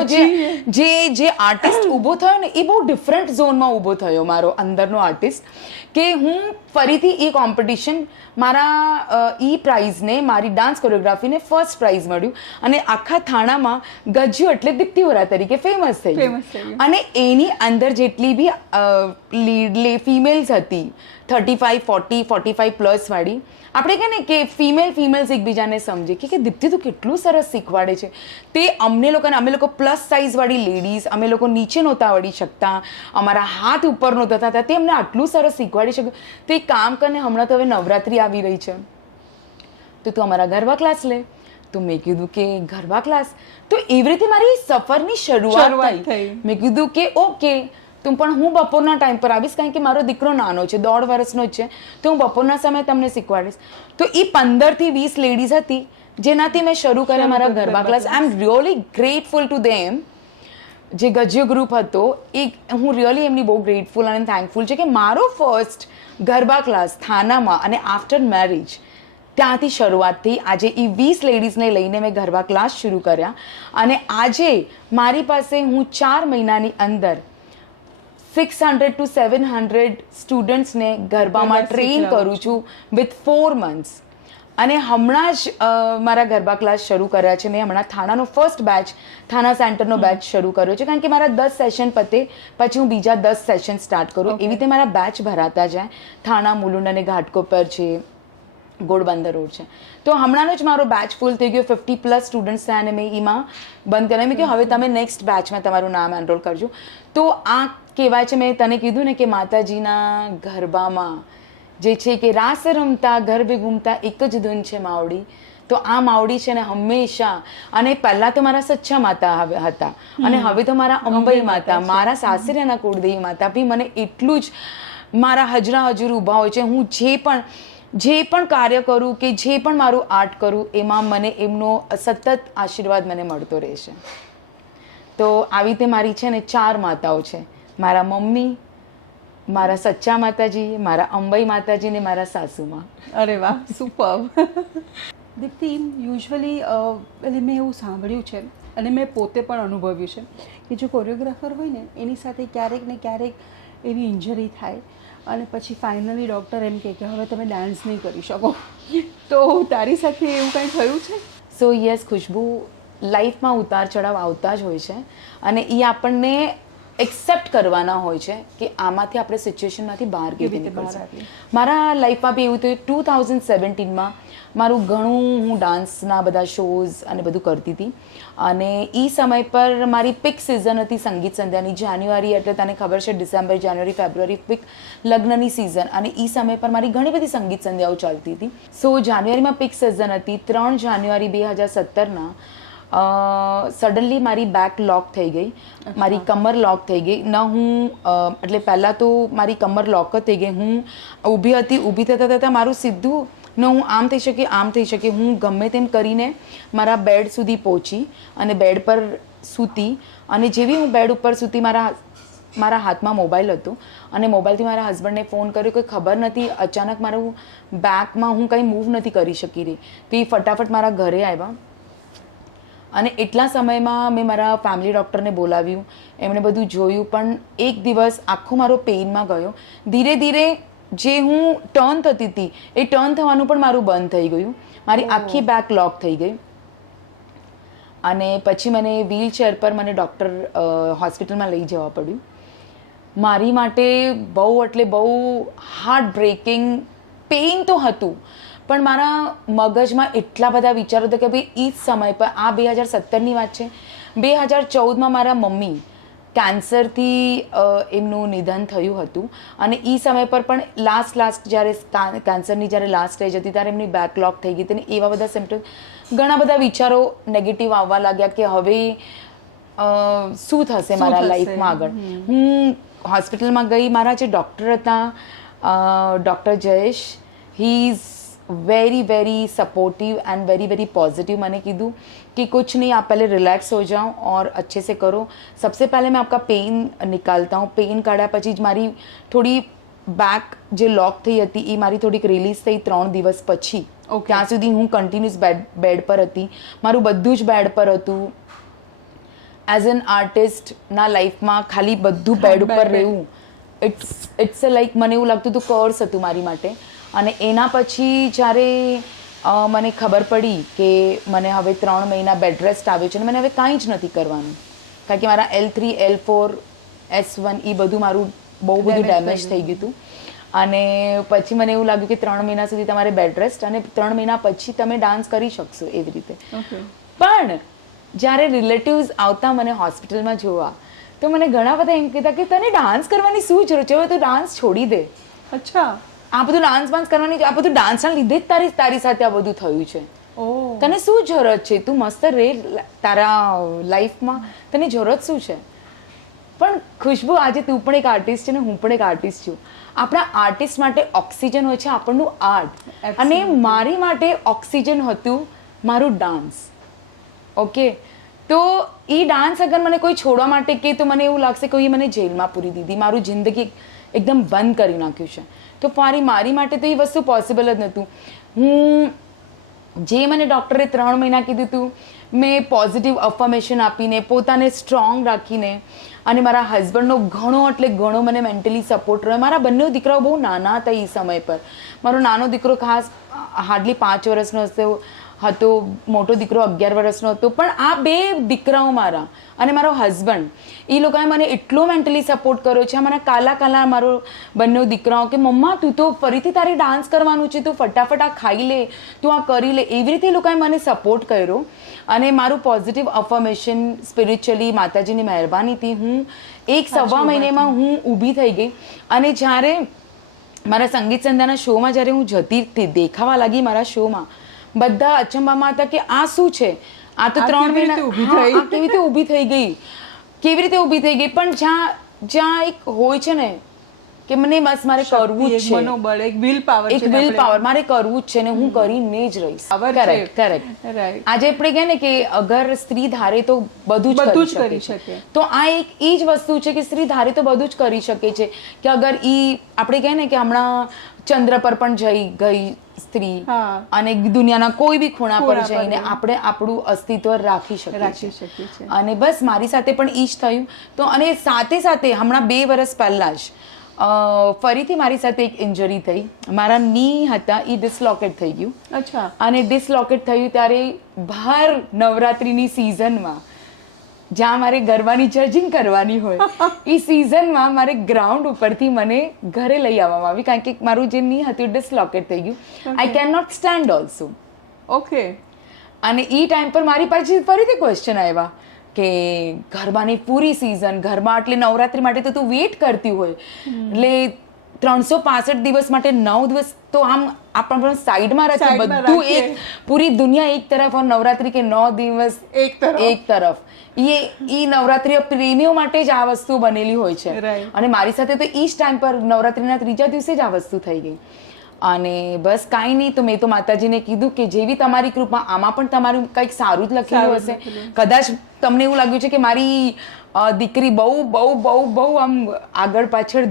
જે આર્ટિસ્ટ ઊભો થયો ને એ બહુ ડિફરન્ટ ઝોનમાં ઊભો થયો મારો અંદરનો આર્ટિસ્ટ, કે હું ફરીથી એ કોમ્પિટિશન મારા પ્રાઇઝને, મારી ડાન્સ કોરિયોગ્રાફીને ફર્સ્ટ પ્રાઇઝ મળ્યું. અને આખા થાણામાં ગજ્યો એટલે દીપ્તિ વોરા તરીકે ફેમસ થઈ ગયું. અને એની અંદર જેટલી બી ફિમેલ્સ હતી 35, 40, 45+ વાળી, આપણે કહે ને કે ફિમેલ્સ એકબીજાને સમજે કે દીપ્તિ તું કેટલું સરસ શીખવાડે છે. તે અમે લોકો પ્લસ સાઇઝવાળી લેડીઝ, અમે લોકો નીચે નહોતા વળી શકતા, અમારા હાથ ઉપર નહોતા થતા, તે અમને આટલું સરસ શીખવાડી શક્યું. તો એક કામ કરીને, હમણાં તો હવે નવરાત્રિ આવી રહી છે, તો તું અમારા ગરબા ક્લાસ લે. તો મેં કીધું કે ગરબા ક્લાસ. તો એવી રીતે મારી સફરની શરૂઆત થઈ. મેં કીધું કે ઓકે. તો પણ હું બપોરના ટાઈમ પર આવીશ, કારણ કે મારો દીકરો નાનો છે, 1.5 વર્ષનો જ છે, તો હું બપોરના સમયે તમને શીખવાડીશ. તો એ 15 થી 20 લેડીઝ હતી જેનાથી મેં શરૂ કર્યા મારા garba class. I am really grateful to them. જે ગજ્ય ગ્રુપ હતો એ હું રિયલી એમની બહુ ગ્રેટફુલ અને થેન્કફુલ છે કે મારો ફર્સ્ટ ગરબા ક્લાસ થાનામાં અને આફ્ટર મેરેજ ત્યાંથી શરૂઆત થઈ. આજે એ 20 લેડીઝને લઈને મેં ગરબા ક્લાસ શરૂ કર્યા અને આજે મારી પાસે હું 4 મહિનાની અંદર 600 to 700 સ્ટુડન્ટ્સને ગરબામાં ટ્રેન કરું છું વિથ 4 months. અને હમણાં જ મારા ગરબા ક્લાસ શરૂ કર્યા છે. મેં હમણાં થાણાનો ફર્સ્ટ બેચ, થાણા સેન્ટરનો બેચ શરૂ કર્યો છે, કારણ કે મારા 10 સેશન પતે પછી હું બીજા 10 સેશન સ્ટાર્ટ કરું. એવી રીતે મારા બેચ ભરાતા જાય. થાણા, મુલુંડ અને ઘાટકોપર છે, ગોળબંદર રોડ છે. તો હમણાંનો જ મારો બેચ ફૂલ થઈ ગયો, 50+ સ્ટુડન્ટ્સ થયા અને મેં એમાં બંધ કરી. મેં કહ્યું હવે તમે નેક્સ્ટ બેચમાં તમારું નામ એનરોલ કરજો. તો આ કહેવાય છે, મેં તને કીધું ને કે માતાજીના ગરબામાં જે છે કે રાસ રમતા ગરબે ઘૂમતા એક જ ધૂન છે માવડી. તો આ માવડી છે ને હંમેશા, અને પહેલા તો મારા સચ્ચા માતા હતા અને હવે તો મારા અંબાઈ માતા, મારા સાસરિયાના કુળદેવી માતા બી મને એટલું જ મારા હજરા હજુર ઊભા હોય છે. હું જે પણ કાર્ય કરું કે જે પણ મારું આર્ટ કરું એમાં મને એમનો સતત આશીર્વાદ મને મળતો રહેશે. તો આવી રીતે મારી છે ને 4 માતાઓ છે. મારા મમ્મી, મારા સચ્ચા માતાજી, મારા અંબાઈ માતાજી ને મારા સાસુમાં. અરે વાહ, સુપર. દીપ્તિ, યુઝ્યુઅલી એટલે મેં એવું સાંભળ્યું છે અને મેં પોતે પણ અનુભવ્યું છે કે જો કોરિયોગ્રાફર હોય ને એની સાથે ક્યારેક ને ક્યારેક એવી ઇન્જરી થાય અને પછી ફાઇનલી ડૉક્ટર એમ કહે કે હવે તમે ડાન્સ નહીં કરી શકો. તો તારી સાથે એવું કંઈ થયું છે? સો યસ ખુશ્બુ, લાઈફમાં ઉતાર ચઢાવ આવતા જ હોય છે અને એ આપણને એક્સેપ્ટ કરવાના હોય છે કે આમાંથી આપણે સિચ્યુએશનમાંથી બહાર કેવી રીતે નીકળશે. મારા લાઈફમાં બી એવું થયું. 2017માં મારું ઘણું હું ડાન્સના બધા શોઝ અને બધું કરતી હતી અને એ સમય પર મારી પીક સિઝન હતી સંગીત સંધ્યાની. જાન્યુઆરી એટલે તને ખબર છે, ડિસેમ્બર, જાન્યુઆરી, ફેબ્રુઆરી પીક લગ્નની સિઝન, અને એ સમય પર મારી ઘણી બધી સંગીત સંધ્યાઓ ચાલતી હતી. સો જાન્યુઆરીમાં પીક સિઝન હતી. 3 જાન્યુઆરી 2017ના સડનલી મારી બેક લોક થઈ ગઈ, મારી કમર લોક થઈ ગઈ. ન હું એટલે પહેલાં તો મારી કમર લોક જ થઈ ગઈ. હું ઊભી હતી, ઊભી થતાં થતાં મારું સીધું ન હું આમ થઈ શકે આમ થઈ શકે. હું ગમે તેમ કરીને મારા બેડ સુધી પહોંચી અને બેડ પર સૂતી. અને જેવી હું બેડ ઉપર સૂતી, મારા હાથમાં મોબાઈલ હતો અને મોબાઈલથી મારા હસબન્ડને ફોન કર્યો કે ખબર નથી અચાનક મારું બેકમાં હું કંઈ મૂવ નથી કરી શકી રહી. તો એ ફટાફટ મારા ઘરે આવ્યા અને એટલા સમયમાં મેં મારા ફેમિલી ડૉક્ટરને બોલાવ્યું. એમણે બધું જોયું, પણ એક દિવસ આખો મારો પેઇનમાં ગયો. ધીરે ધીરે જે હું ટર્ન થતી હતી એ ટર્ન થવાનું પણ મારું બંધ થઈ ગયું. મારી આખી બેક લોક થઈ ગઈ અને પછી મને વ્હીલચેર પર મને ડૉક્ટર હોસ્પિટલમાં લઈ જવા પડ્યું. મારી માટે બહુ એટલે બહુ હાર્ટ બ્રેકિંગ પેઇન તો હતું, પણ મારા મગજમાં એટલા બધા વિચારો હતા કે ભાઈ એ જ સમય પર, આ 2017ની વાત છે, 2014માં મારા મમ્મી કેન્સરથી એમનું નિધન થયું હતું અને એ સમય પર પણ લાસ્ટ જ્યારે કેન્સરની જ્યારે લાસ્ટ સ્ટેજ હતી ત્યારે એમની બેકલોક થઈ ગઈ હતી. અને એવા બધા સિમ્પટમ, ઘણા બધા વિચારો નેગેટિવ આવવા લાગ્યા કે હવે શું થશે મારા લાઈફમાં આગળ. હું હોસ્પિટલમાં ગઈ. મારા જે ડૉક્ટર હતા, doctor Jayesh, he is very very supportive and very very positive. मैंने कीधु कि कुछ नहीं, आप पहले रिलैक्स हो जाओ और अच्छे से करो. सबसे पहले मैं आपका पेन निकालता हूँ. पेन काढ़ा પછી જ મારી થોડી બેક જે લોક થઈ હતી એ મારી થોડીક રિલીઝ થઈ 3 દિવસ પછી. ત્યાં સુધી હું કન્ટિન્યુઅસ બેડ પર હતી. મારું બધું જ બેડ પર હતું. એઝ એન આર્ટિસ્ટના લાઈફમાં ખાલી બધું બેડ ઉપર રહેવું, ઇટ્સ લાઈક મને એવું લાગતું હતું કર્સ હતું મારી માટે. અને એના પછી જ્યારે મને ખબર પડી કે મને હવે 3 મહિના બેડ રેસ્ટ આવ્યો છે અને મને હવે કાંઈ જ નથી કરવાનું, કારણ કે મારા L3, L4, S1 એ બધું મારું બહુ બધું ડેમેજ થઈ ગયું હતું. અને પછી મને એવું લાગ્યું કે 3 મહિના સુધી તમારે બેડ રેસ્ટ અને 3 મહિના પછી તમે ડાન્સ કરી શકશો એવી રીતે. પણ જ્યારે રિલેટિવ્સ આવતા મને હોસ્પિટલમાં જોવા, તો મને ઘણા બધા એમ કહેતા કે તને ડાન્સ કરવાની શું જરૂર છે, હવે તું ડાન્સ છોડી દે. અચ્છા, આ બધું ડાન્સ કરવાની, આ બધું ડાન્સના લીધે જ તારી સાથે આ બધું થયું છે. તને શું જરૂરત છે, તું મસ્ત રહે તારા લાઈફમાં, તને જરૂરત શું છે? પણ ખુશ્બુ, આજે તું પણ એક આર્ટિસ્ટ છે ને હું પણ એક આર્ટિસ્ટ છું. આપણા આર્ટિસ્ટ માટે ઓક્સિજન હોય છે આપણનું આર્ટ, અને મારી માટે ઓક્સિજન હતું મારું ડાન્સ. ઓકે, તો એ ડાન્સ અગર મને કોઈ છોડવા માટે કે તો મને એવું લાગશે કોઈ મને જેલમાં પૂરી દીધી, મારું જિંદગી એકદમ બંધ કરી નાખ્યું છે. તો મારી માટે તો એ વસ્તુ પોસિબલ જ નહોતું. જે મને ડૉક્ટરે 3 મહિના કીધું હતું, મેં પોઝિટિવ અફર્મેશન આપીને, પોતાને સ્ટ્રોંગ રાખીને, અને મારા હસબન્ડનો ઘણો એટલે ઘણો મને મેન્ટલી સપોર્ટ રહ્યો. મારા બંને દીકરાઓ બહુ નાના હતા એ સમય પર. મારો નાનો દીકરો ખાસ હાર્ડલી 5 વર્ષનો હતો, મોટો દીકરો 11 વર્ષનો હતો. પણ આ 2 દીકરાઓ મારા અને મારો હસબન્ડ, એ લોકોએ મને એટલો મેન્ટલી સપોર્ટ કર્યો છે. મારા કાલા મારો બંને દીકરાઓ કે મમ્મા તું તો ફરીથી તારે ડાન્સ કરવાનું છે, તું ફટાફટ આ ખાઈ લે, તું આ કરી લે. એવી રીતે એ લોકોએ મને સપોર્ટ કર્યો. અને મારું પોઝિટિવ અફર્મેશન સ્પિરિચ્યુઅલી માતાજીની મહેરબાનીથી હું 1-1.25 મહિનેમાં હું ઊભી થઈ ગઈ. અને જ્યારે મારા સંગીત સંધ્યાના શોમાં જ્યારે હું જતી દેખાવા લાગી, મારા શોમાં બધા અચંબામાં હતા કે આ શું છે, આ તો 3 મહિના કેવી રીતે ઊભી થઈ ગઈ, કેવી રીતે ઊભી થઈ ગઈ. પણ જ્યાં એક હોય છે ને કે મને બસ મારે કરવું જ છે, મનોબળ, એક વિલ પાવર મારે કરવું જ છે ને હું કરીને જ રહીશ. કરેક્ટ. આજે આપણે કહે ને કે અગર સ્ત્રી ધારે તો બધું જ કરી શકે, તો આ એક એ જ વસ્તુ છે કે સ્ત્રી ધારે તો બધું જ કરી શકે છે. કે અગર આપણે કહે ને કે હમણાં ચંદ્ર પર પણ ગઈ સ્ત્રી, અને દુનિયાના કોઈ બી ખૂણા પર જઈને આપણે આપણું અસ્તિત્વ રાખી શકીએ. અને બસ મારી સાથે પણ ઈ જ થયું. તો અને સાથે સાથે હમણાં 2 વર્ષ પહેલા જ ફરીથી મારી સાથે એક ઇન્જરી થઈ. મારા ની હતા એ ડિસલોકેટ થઈ ગયું. અચ્છા. અને ડિસલોકેટ થયું ત્યારે ભર નવરાત્રિની સિઝનમાં જ્યાં મારે ગરબાની જજિંગ કરવાની હોય એ સિઝનમાં મારે ગ્રાઉન્ડ ઉપરથી મને ઘરે લઈ આવવામાં આવી, કારણ કે મારું જે ની હતું ડિસલોકેટ થઈ ગયું. I can not stand also. Okay. અને એ ટાઈમ પર મારી પાસે ફરીથી ક્વેશ્ચન આવ્યા કે ગરબાની પૂરી સિઝન, ગરબા એટલે નવરાત્રી માટે તો તું વેઇટ કરતી હોય, એટલે 365 દિવસ માટે 9 દિવસ તો આમ આપણા સાઈડમાં રાખે, બધું એક પૂરી દુનિયા એક તરફ, और નવરાત્રી કે 9 દિવસ એક તરફ. એ નવરાત્રી પ્રેમીઓ માટે જ આ વસ્તુ બનેલી હોય છે. અને મારી સાથે તો એ જ ટાઈમ પર નવરાત્રીના 3જા દિવસે જ આ વસ્તુ થઈ ગઈ. અને બસ કાંઈ નહીં, તો મેં તો માતાજીને કીધું કે જેવી તમારી કૃપા, આમાં પણ તમારું કંઈક સારું જ લખેલું હશે. કદાચ તમને એવું લાગ્યું છે કે મારી દીકરી બહુ આમ આગળ પાછળ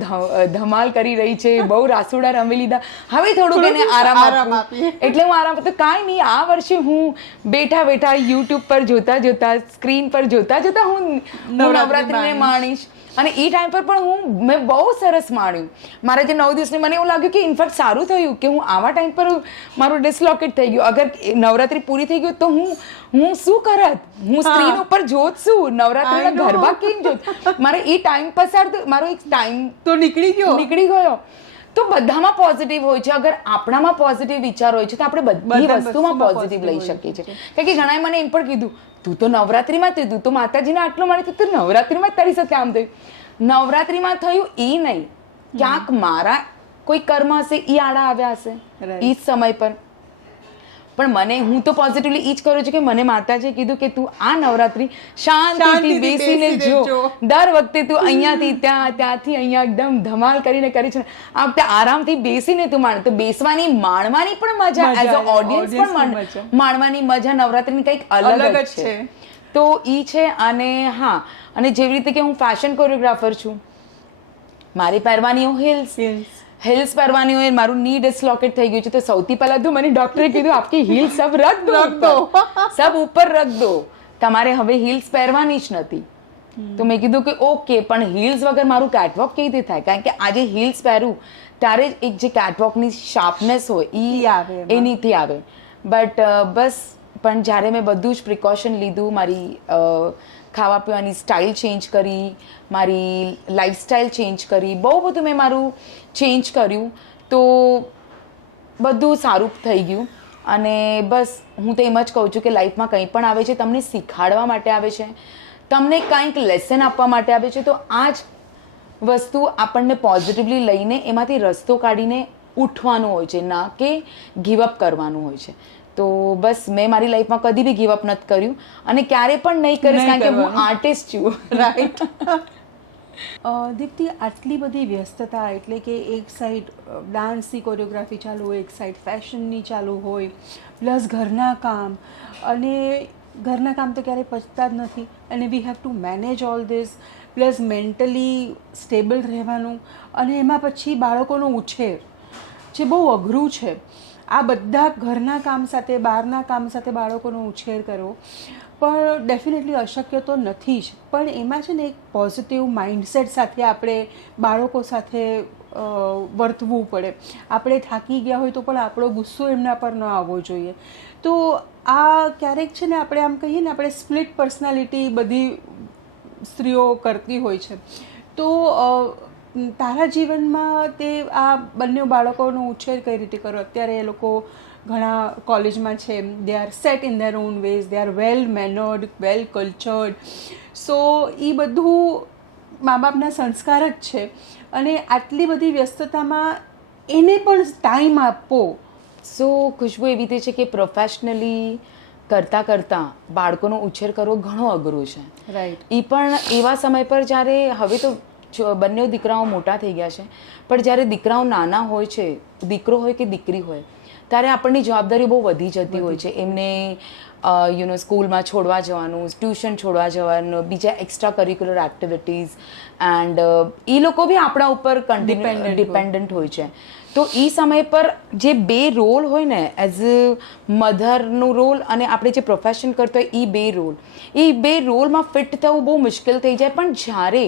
ધમાલ કરી રહી છે, બહુ રાસોડા રમી લીધા, હવે થોડુંક એને આરામ આપીએ. એટલે હું આરામ, તો કાંઈ નહીં, આ વર્ષે હું બેઠા યુટ્યુબ પર જોતા સ્ક્રીન પર જોતા હું નવરાત્રીને માણીશ. અને એ ટાઈમ પર પણ મેં બહુ સરસ માણ્યું. મારા જે 9 દિવસની મને એવું લાગ્યું કે ઇનફેક્ટ સારું થયું કે હું આવા ટાઈમ પર મારું ડિસલોકેટ થઈ ગયું. અગર નવરાત્રી પૂરી થઈ ગયું તો હું શું કરત, હું સ્ક્રીન ઉપર જોત શું, નવરાત્રીના ગરબા કેમ જોત. મારે એ ટાઈમ પસાર, મારો એક ટાઈમ તો નીકળી ગયો. તો બધામાં પોઝિટિવ હોય છે. અગર આપણામાં પોઝિટિવ વિચાર હોય છે તો આપણે બધી વસ્તુમાં પોઝિટિવ લઈ શકીએ છીએ. કારણ કે ઘણાએ મને એમ પણ કીધું તું તો નવરાત્રીમાં થયું, તું તો માતાજીને આટલું માની, તું તો નવરાત્રીમાં જ તારી સાથે આમ થયું. નવરાત્રીમાં થયું એ નહીં, ક્યાંક મારા કોઈ કર્મ હશે, એ આડા આવ્યા હશે એ જ સમય પર. પણ હું તો પોઝિટિવલી એ જ કરું છું કે મને માતાજીએ કીધું કે તું આ નવરાત્રી શાંતિથી બેસીને જો. દર વખતે તું અહીંયાથી ત્યાંથી અહીંયા એકદમ ધમાલ કરીને કરી છે, આ વખતે આરામથી બેસીને તું માણ. તો બેસવાની માણવાની પણ મજા, એઝ અ ઓડિયન્સ પણ માણવાની મજા નવરાત્રીની કંઈક અલગ જ છે. તો એ છે. અને હા, અને જેવી રીતે કે હું ફેશન કોરિયોગ્રાફર છું, મારે પહેરવાની હિલ્સ પહેરવાની હોય, મારું ની ડિસલોકેટ થઈ ગયું છે, તો સૌથી પહેલા તો મને ડોક્ટરે કીધું આપકી હિલ્સ સબ રખ દો, સબ ઉપર રખ દો, તમારે હવે હિલ્સ પહેરવાની જ નથી. તો મેં કીધું કે ઓકે, પણ હિલ્સ વગર મારું કેટવોક કેવી રીતે થાય? કારણ કે આજે હિલ્સ પહેરું ત્યારે જ એક જે કેટવોકની શાર્પનેસ હોય એ એનીથી આવે. બટ બસ, પણ જ્યારે મેં બધું જ પ્રિકોશન લીધું, મારી ખાવા પીવાની સ્ટાઇલ ચેન્જ કરી, મારી લાઈફસ્ટાઈલ ચેન્જ કરી, બહુ બધું મેં મારું ચેન્જ કર્યું, તો બધું સારું થઈ ગયું. અને બસ હું તો એમ જ કહું છું કે લાઈફમાં કંઈ પણ આવે છે તમને શીખવાડવા માટે આવે છે, તમને કંઈક લેસન આપવા માટે આવે છે. તો આ જ વસ્તુ આપણને પોઝિટિવલી લઈને એમાંથી રસ્તો કાઢીને ઉઠવાનું હોય છે, ના કે ગીવઅપ કરવાનું હોય છે. તો બસ મેં મારી લાઈફમાં કદી બી ગીવઅપ નથી કર્યું અને ક્યારે પણ નહીં કરીશ, કારણ કે હું આર્ટિસ્ટ છું. રાઈટ. દીપ્તિ, આટલી બધી વ્યસ્તતા, એટલે કે એક સાઈડ ડાન્સની કોરિયોગ્રાફી ચાલુ હોય, એક સાઈડ ફેશનની ચાલુ હોય, પ્લસ ઘરના કામ, અને ઘરના કામ તો ક્યારેય પચતા જ નથી, અને we have to manage all this, plus mentally stable રહેવાનું, અને એમાં પછી બાળકોનો ઉછેર જે બહુ અઘરું છે. આ બધા ઘરના કામ સાથે, બહારના કામ સાથે બાળકોનો ઉછેર કરવો પણ ડેફિનેટલી અશક્ય તો નથી જ, પણ એમાં છે ને એક પોઝિટિવ માઇન્ડસેટ સાથે આપણે બાળકો સાથે વર્તવું પડે. આપણે થાકી ગયા હોય તો પણ આપણો ગુસ્સો એમના પર ન આવવો જોઈએ. તો આ ક્યારેક છે ને આપણે આમ કહીએ ને, આપણે સ્પ્લિટ પર્સનાલિટી બધી સ્ત્રીઓ કરતી હોય છે. તો તારા જીવનમાં તે આ બંને બાળકોનો ઉછેર કઈ રીતે કરો? અત્યારે એ લોકો ઘણા કોલેજમાં છે, they are set in their own ways, they are well mannered, well cultured. So એ બધું મા બાપના સંસ્કાર જ છે, અને આટલી બધી વ્યસ્તતામાં એને પણ ટાઈમ આપવો. સો ખુશ્બુ, એવી રીતે છે કે પ્રોફેશનલી કરતાં બાળકોનો ઉછેર કરવો ઘણો અઘરો છે. રાઈટ. એ પણ એવા સમય પર જ્યારે, હવે તો બંને દીકરાઓ મોટા થઈ ગયા છે, પણ જ્યારે દીકરાઓ નાના હોય છે, દીકરો હોય કે દીકરી હોય, ત્યારે આપણની જવાબદારી બહુ વધી જતી હોય છે. એમને સ્કૂલમાં છોડવા જવાનું, ટ્યુશન છોડવા જવાનું, બીજા એક્સ્ટ્રા કરિક્યુલર એક્ટિવિટીઝ, એન્ડ એ લોકો બી આપણા ઉપર ડિપેન્ડન્ટ હોય છે. તો એ સમય પર જે બે રોલ હોય ને, એઝ મધરનું રોલ અને આપણે જે પ્રોફેશન કરતો હોય એ બે રોલમાં ફિટ થવું બહુ મુશ્કેલ થઈ જાય. પણ જ્યારે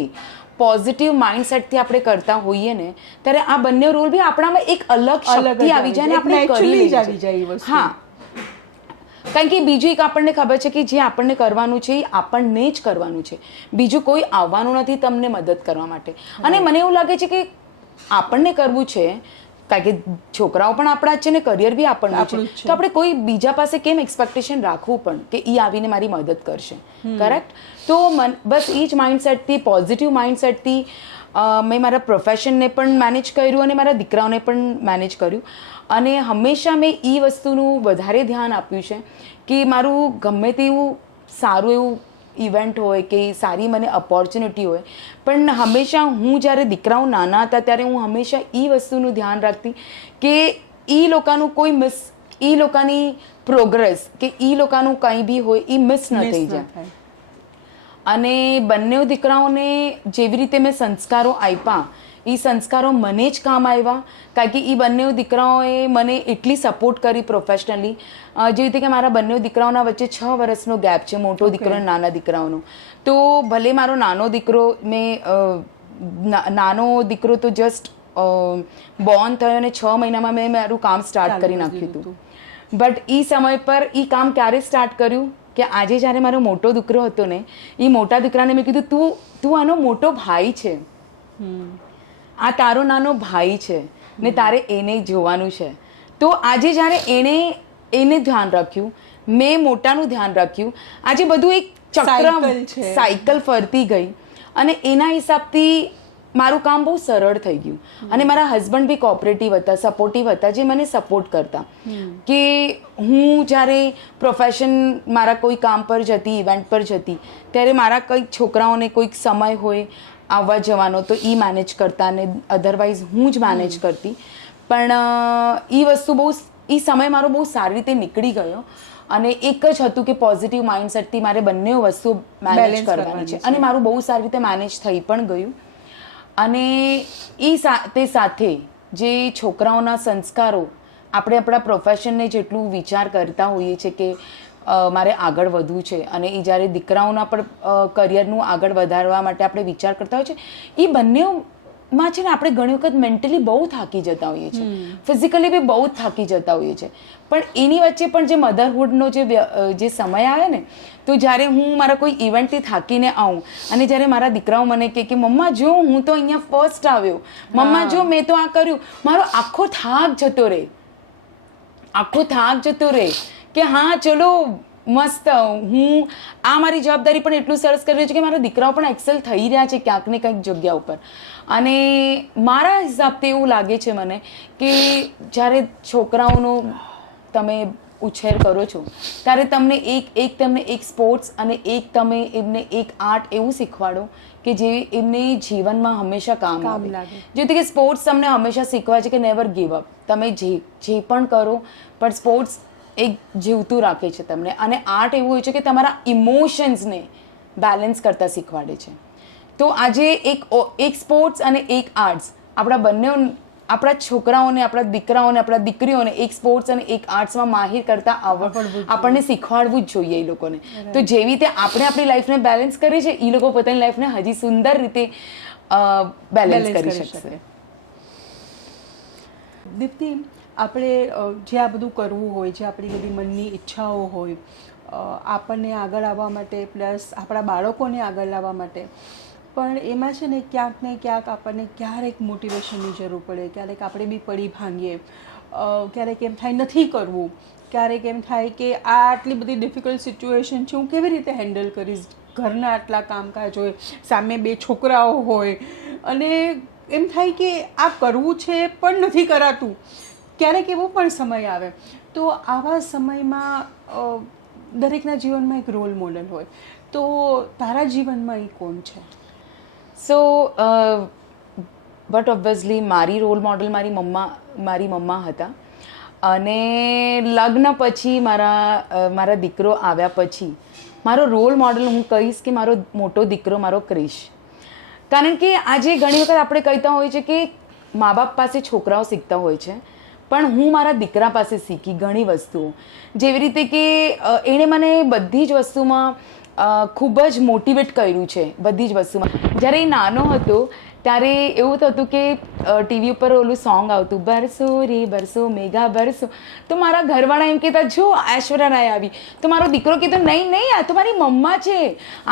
પોઝિટિવ માઇન્ડસેટથી આપણે કરતા હોઈએ ને, ત્યારે આ બંને રોલ બી આપણામાં એક અલગ શક્તિ આવી જાય ને આપણે કરી લઈએ. હા, કારણ કે બીજું એક આપણને ખબર છે કે જે આપણને કરવાનું છે એ આપણને જ કરવાનું છે, બીજું કોઈ આવવાનું નથી તમને મદદ કરવા માટે. અને મને એવું લાગે છે કે આપણને કરવું છે, કારણ કે છોકરાઓ પણ આપણા જ છે ને કરિયર બી આપણનું છે, તો આપણે કોઈ બીજા પાસે કેમ એક્સપેક્ટેશન રાખવું પણ કે એ આવીને મારી મદદ કરશે. કરેક્ટ? તો બસ એ જ માઇન્ડસેટથી, પોઝિટિવ માઇન્ડસેટથી મેં મારા પ્રોફેશનને પણ મેનેજ કર્યું અને મારા દીકરાઓને પણ મેનેજ કર્યું. અને હંમેશા મેં એ વસ્તુનું વધારે ધ્યાન આપ્યું છે કે મારું ગમે તેવું સારું એવું ઇવેન્ટ હોય કે સારી મને ઓપોર્ચ્યુનિટી હોય, પણ હંમેશા હું જ્યારે દીકરાઓ નાના હતા ત્યારે હું હંમેશા એ વસ્તુનું ધ્યાન રાખતી કે એ લોકોની પ્રોગ્રેસ કે એ લોકોનું કંઈ બી હોય એ મિસ ન થઈ જાય. અને બંને દીકરાઓને જેવી રીતે મેં સંસ્કારો આપ્યા, એ સંસ્કારો મને જ કામ આવ્યા, કારણ કે એ બંને દીકરાઓએ મને એટલી સપોર્ટ કરી પ્રોફેશનલી. જેવી રીતે કે મારા બંને દીકરાઓના વચ્ચે 6 વર્ષનો ગેપ છે, મોટો દીકરો અને નાના દીકરાઓનો. તો ભલે મારો નાનો દીકરો તો જસ્ટ બોર્ન થયો અને 6 મહિનામાં મેં મારું કામ સ્ટાર્ટ કરી નાખ્યું હતું. બટ એ સમય પર એ કામ ક્યારે સ્ટાર્ટ કર્યું કે આજે જ્યારે મારો મોટો દીકરો હતો ને, એ મોટા દીકરાને મેં કીધું તું આનો મોટો ભાઈ છે, આ તારો નાનો ભાઈ છે ને તારે એને જોવાનું છે. તો આજે જ્યારે એને ધ્યાન રાખ્યું, મેં મોટાનું ધ્યાન રાખ્યું, આજે બધું એક ચક્ર સાયકલ ફરતી ગઈ અને એના હિસાબથી મારું કામ બહુ સરળ થઈ ગયું. અને મારા હસબન્ડ બી કોઓપરેટિવ હતા, સપોર્ટિવ હતા, જે મને સપોર્ટ કરતા કે હું જ્યારે પ્રોફેશન મારા કોઈ કામ પર જતી, ઇવેન્ટ પર જતી, ત્યારે મારા કંઈક છોકરાઓને કોઈક સમય હોય આવવા જવાનો તો એ મેનેજ કરતા ને અધરવાઇઝ હું જ મેનેજ કરતી. પણ એ વસ્તુ એ સમય મારો બહુ સારી રીતે નીકળી ગયો અને એક જ હતું કે પોઝિટિવ માઇન્ડસેટથી મારે બંને વસ્તુ મેનેજ કરવાની છે અને મારું બહુ સારી રીતે મેનેજ થઈ પણ ગયું. અને તે સાથે જે છોકરાઓના સંસ્કારો, આપણે આપણા પ્રોફેશનને જેટલું વિચાર કરતા હોઈએ છીએ કે મારે આગળ વધવું છે અને એ જ્યારે દીકરાઓના પણ કરિયરનું આગળ વધારવા માટે આપણે વિચાર કરતા હોઈએ છીએ, એ બંનેમાં છે ને આપણે ઘણી વખત મેન્ટલી બહુ થાકી જતા હોઈએ છીએ, ફિઝિકલી બી બહુ જ થાકી જતા હોઈએ છીએ. પણ એની વચ્ચે પણ જે મધરહુડનો જે સમય આવે ને, તો જ્યારે હું મારા કોઈ ઇવેન્ટથી થાકીને આવું અને જ્યારે મારા દીકરાઓ મને કહે કે મમ્મા જો હું તો અહીંયા ફર્સ્ટ આવ્યો, મમ્મા જો મેં તો આ કર્યું, મારો આખો થાક જતો રહે કે હા ચલો મસ્ત, હું આ મારી જવાબદારી પણ એટલું સરસ કરી રહ્યું છે કે મારા દીકરાઓ પણ એક્સેલ થઈ રહ્યા છે ક્યાંક ને કંઈક જગ્યા ઉપર. અને મારા હિસાબથી એવું લાગે છે મને કે જ્યારે છોકરાઓનો તમે ઉછેર કરો છો ત્યારે તમને એક સ્પોર્ટ્સ અને તમે એમને એક આર્ટ એવું શીખવાડો કે જે એમને જીવનમાં હંમેશા કામ આવે. જેથી કે સ્પોર્ટ્સ તમને હંમેશા શીખવાય છે કે નેવર ગીવ અપ. તમે જે પણ કરો પણ સ્પોર્ટ્સ એક જીવતું રાખે છે તમને. અને આર્ટ એવું હોય છે કે તમારા ઇમોશન્સને બેલેન્સ કરતા શીખવાડે છે. તો આજે એક સ્પોર્ટ્સ અને એક આર્ટ્સ આપણા છોકરાઓને, આપણા દીકરાઓને, આપણા દીકરીઓને એક સ્પોર્ટ્સ અને એક આર્ટ્સમાં માહિર કરતા આપણને શીખવાડવું જ જોઈએ એ લોકોને. તો જેવી રીતે આપણે આપણી લાઈફને બેલેન્સ કરીએ છીએ, એ લોકો પોતાની લાઈફને હજી સુંદર રીતે બેલેન્સ કરી શકશે. દીપ્તિ, આપણે જે આ બધું કરવું હોય, જે આપણી બધી મનની ઈચ્છાઓ હોય, આપણને આગળ આવવા માટે પ્લસ આપણા બાળકોને આગળ લાવવા માટે, પણ એમાં છે ને ક્યાંક ને ક્યાંક આપણને ક્યારેક મોટિવેશનની જરૂર પડે, ક્યારેક આપણે બી પડી ભાંગીએ, ક્યારેક એમ થાય નથી કરવું, ક્યારેક એમ થાય કે આ આટલી બધી ડિફિકલ્ટ સિચ્યુએશન છે, હું કેવી રીતે હેન્ડલ કરીશ, ઘરના આટલા કામકાજ હોય, સામે 2 છોકરાઓ હોય, અને એમ થાય કે આ કરવું છે પણ નથી કરાતું. ક્યારેક એવો પણ સમય આવે. તો આવા સમયમાં દરેકના જીવનમાં એક રોલ મોડલ હોય. તો તારા જીવનમાં એ કોણ છે? સો બટ ઓબ્વિયસલી મારી રોલ મોડલ મારી મમ્મા હતા. અને લગ્ન પછી મારા દીકરો આવ્યા પછી મારો રોલ મોડલ હું કહીશ કે મારો મોટો દીકરો, મારો ક્રિશ. કારણ કે આજે ઘણી વખત આપણે કહેતા હોઈએ છીએ કે મા બાપ પાસે છોકરાઓ શીખતા હોય છે, પણ હું મારા દીકરા પાસે શીખી ઘણી વસ્તુઓ. જેવી રીતે કે એણે મને બધી જ વસ્તુમાં ખૂબ જ મોટિવેટ કર્યું છે, બધી જ વસ્તુમાં. જ્યારે એ નાનો હતો ત્યારે એવું થતું કે ટીવી ઉપર ઓલું સોંગ આવતું, બરસો રે બરસો મેઘા બરસો. તો મારા ઘરવાળા એમ કહેતા, જો ઐશ્વર્યા રાય આવી. તો મારો દીકરો કહેતો, નહીં નહીં, આ તો મારી મમ્મા છે,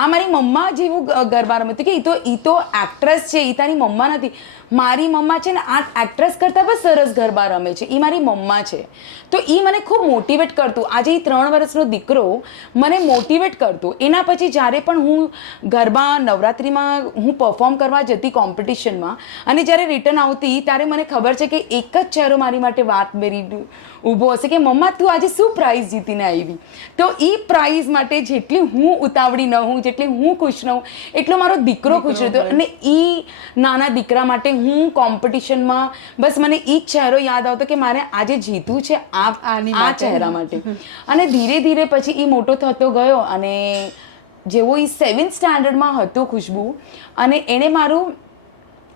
આ મારી મમ્મા જેવું ગરબા રમે. તો કે એ તો એક્ટ્રેસ છે, એ તારી મમ્મા નથી. મારી મમ્મા છે ને આ એક્ટ્રેસ કરતાં પણ સરસ ગરબા રમે છે, એ મારી મમ્મા છે. તો એ મને ખૂબ મોટિવેટ કરતું. આજે એ 3 વર્ષનો દીકરો મને મોટિવેટ કરતો. એના પછી જ્યારે પણ હું ગરબા નવરાત્રિમાં હું પરફોર્મ કરવા જતી કોમ્પિટિશનમાં, અને જ્યારે રિટર્ન આવતી ત્યારે મને ખબર છે કે એક જ ચહેરો મારી માટે વાત મેરી ઊભો હશે કે મમ્મા તું આજે શું પ્રાઇઝ જીતીને આવી. તો એ પ્રાઇઝ માટે જેટલી હું ઉતાવળી ન હોઉં, જેટલી હું ખુશ ન હોઉં, એટલો મારો દીકરો ખુશ રહેતો. અને એ નાના દીકરા માટે હું કોમ્પિટિશનમાં બસ મને એ જ ચહેરો યાદ આવતો કે મારે આજે જીતવું છે આ ચહેરા માટે. અને ધીરે ધીરે પછી એ મોટો થતો ગયો. અને જેવો એ 7th સ્ટાન્ડર્ડમાં હતો ખુશ્બુ, અને એણે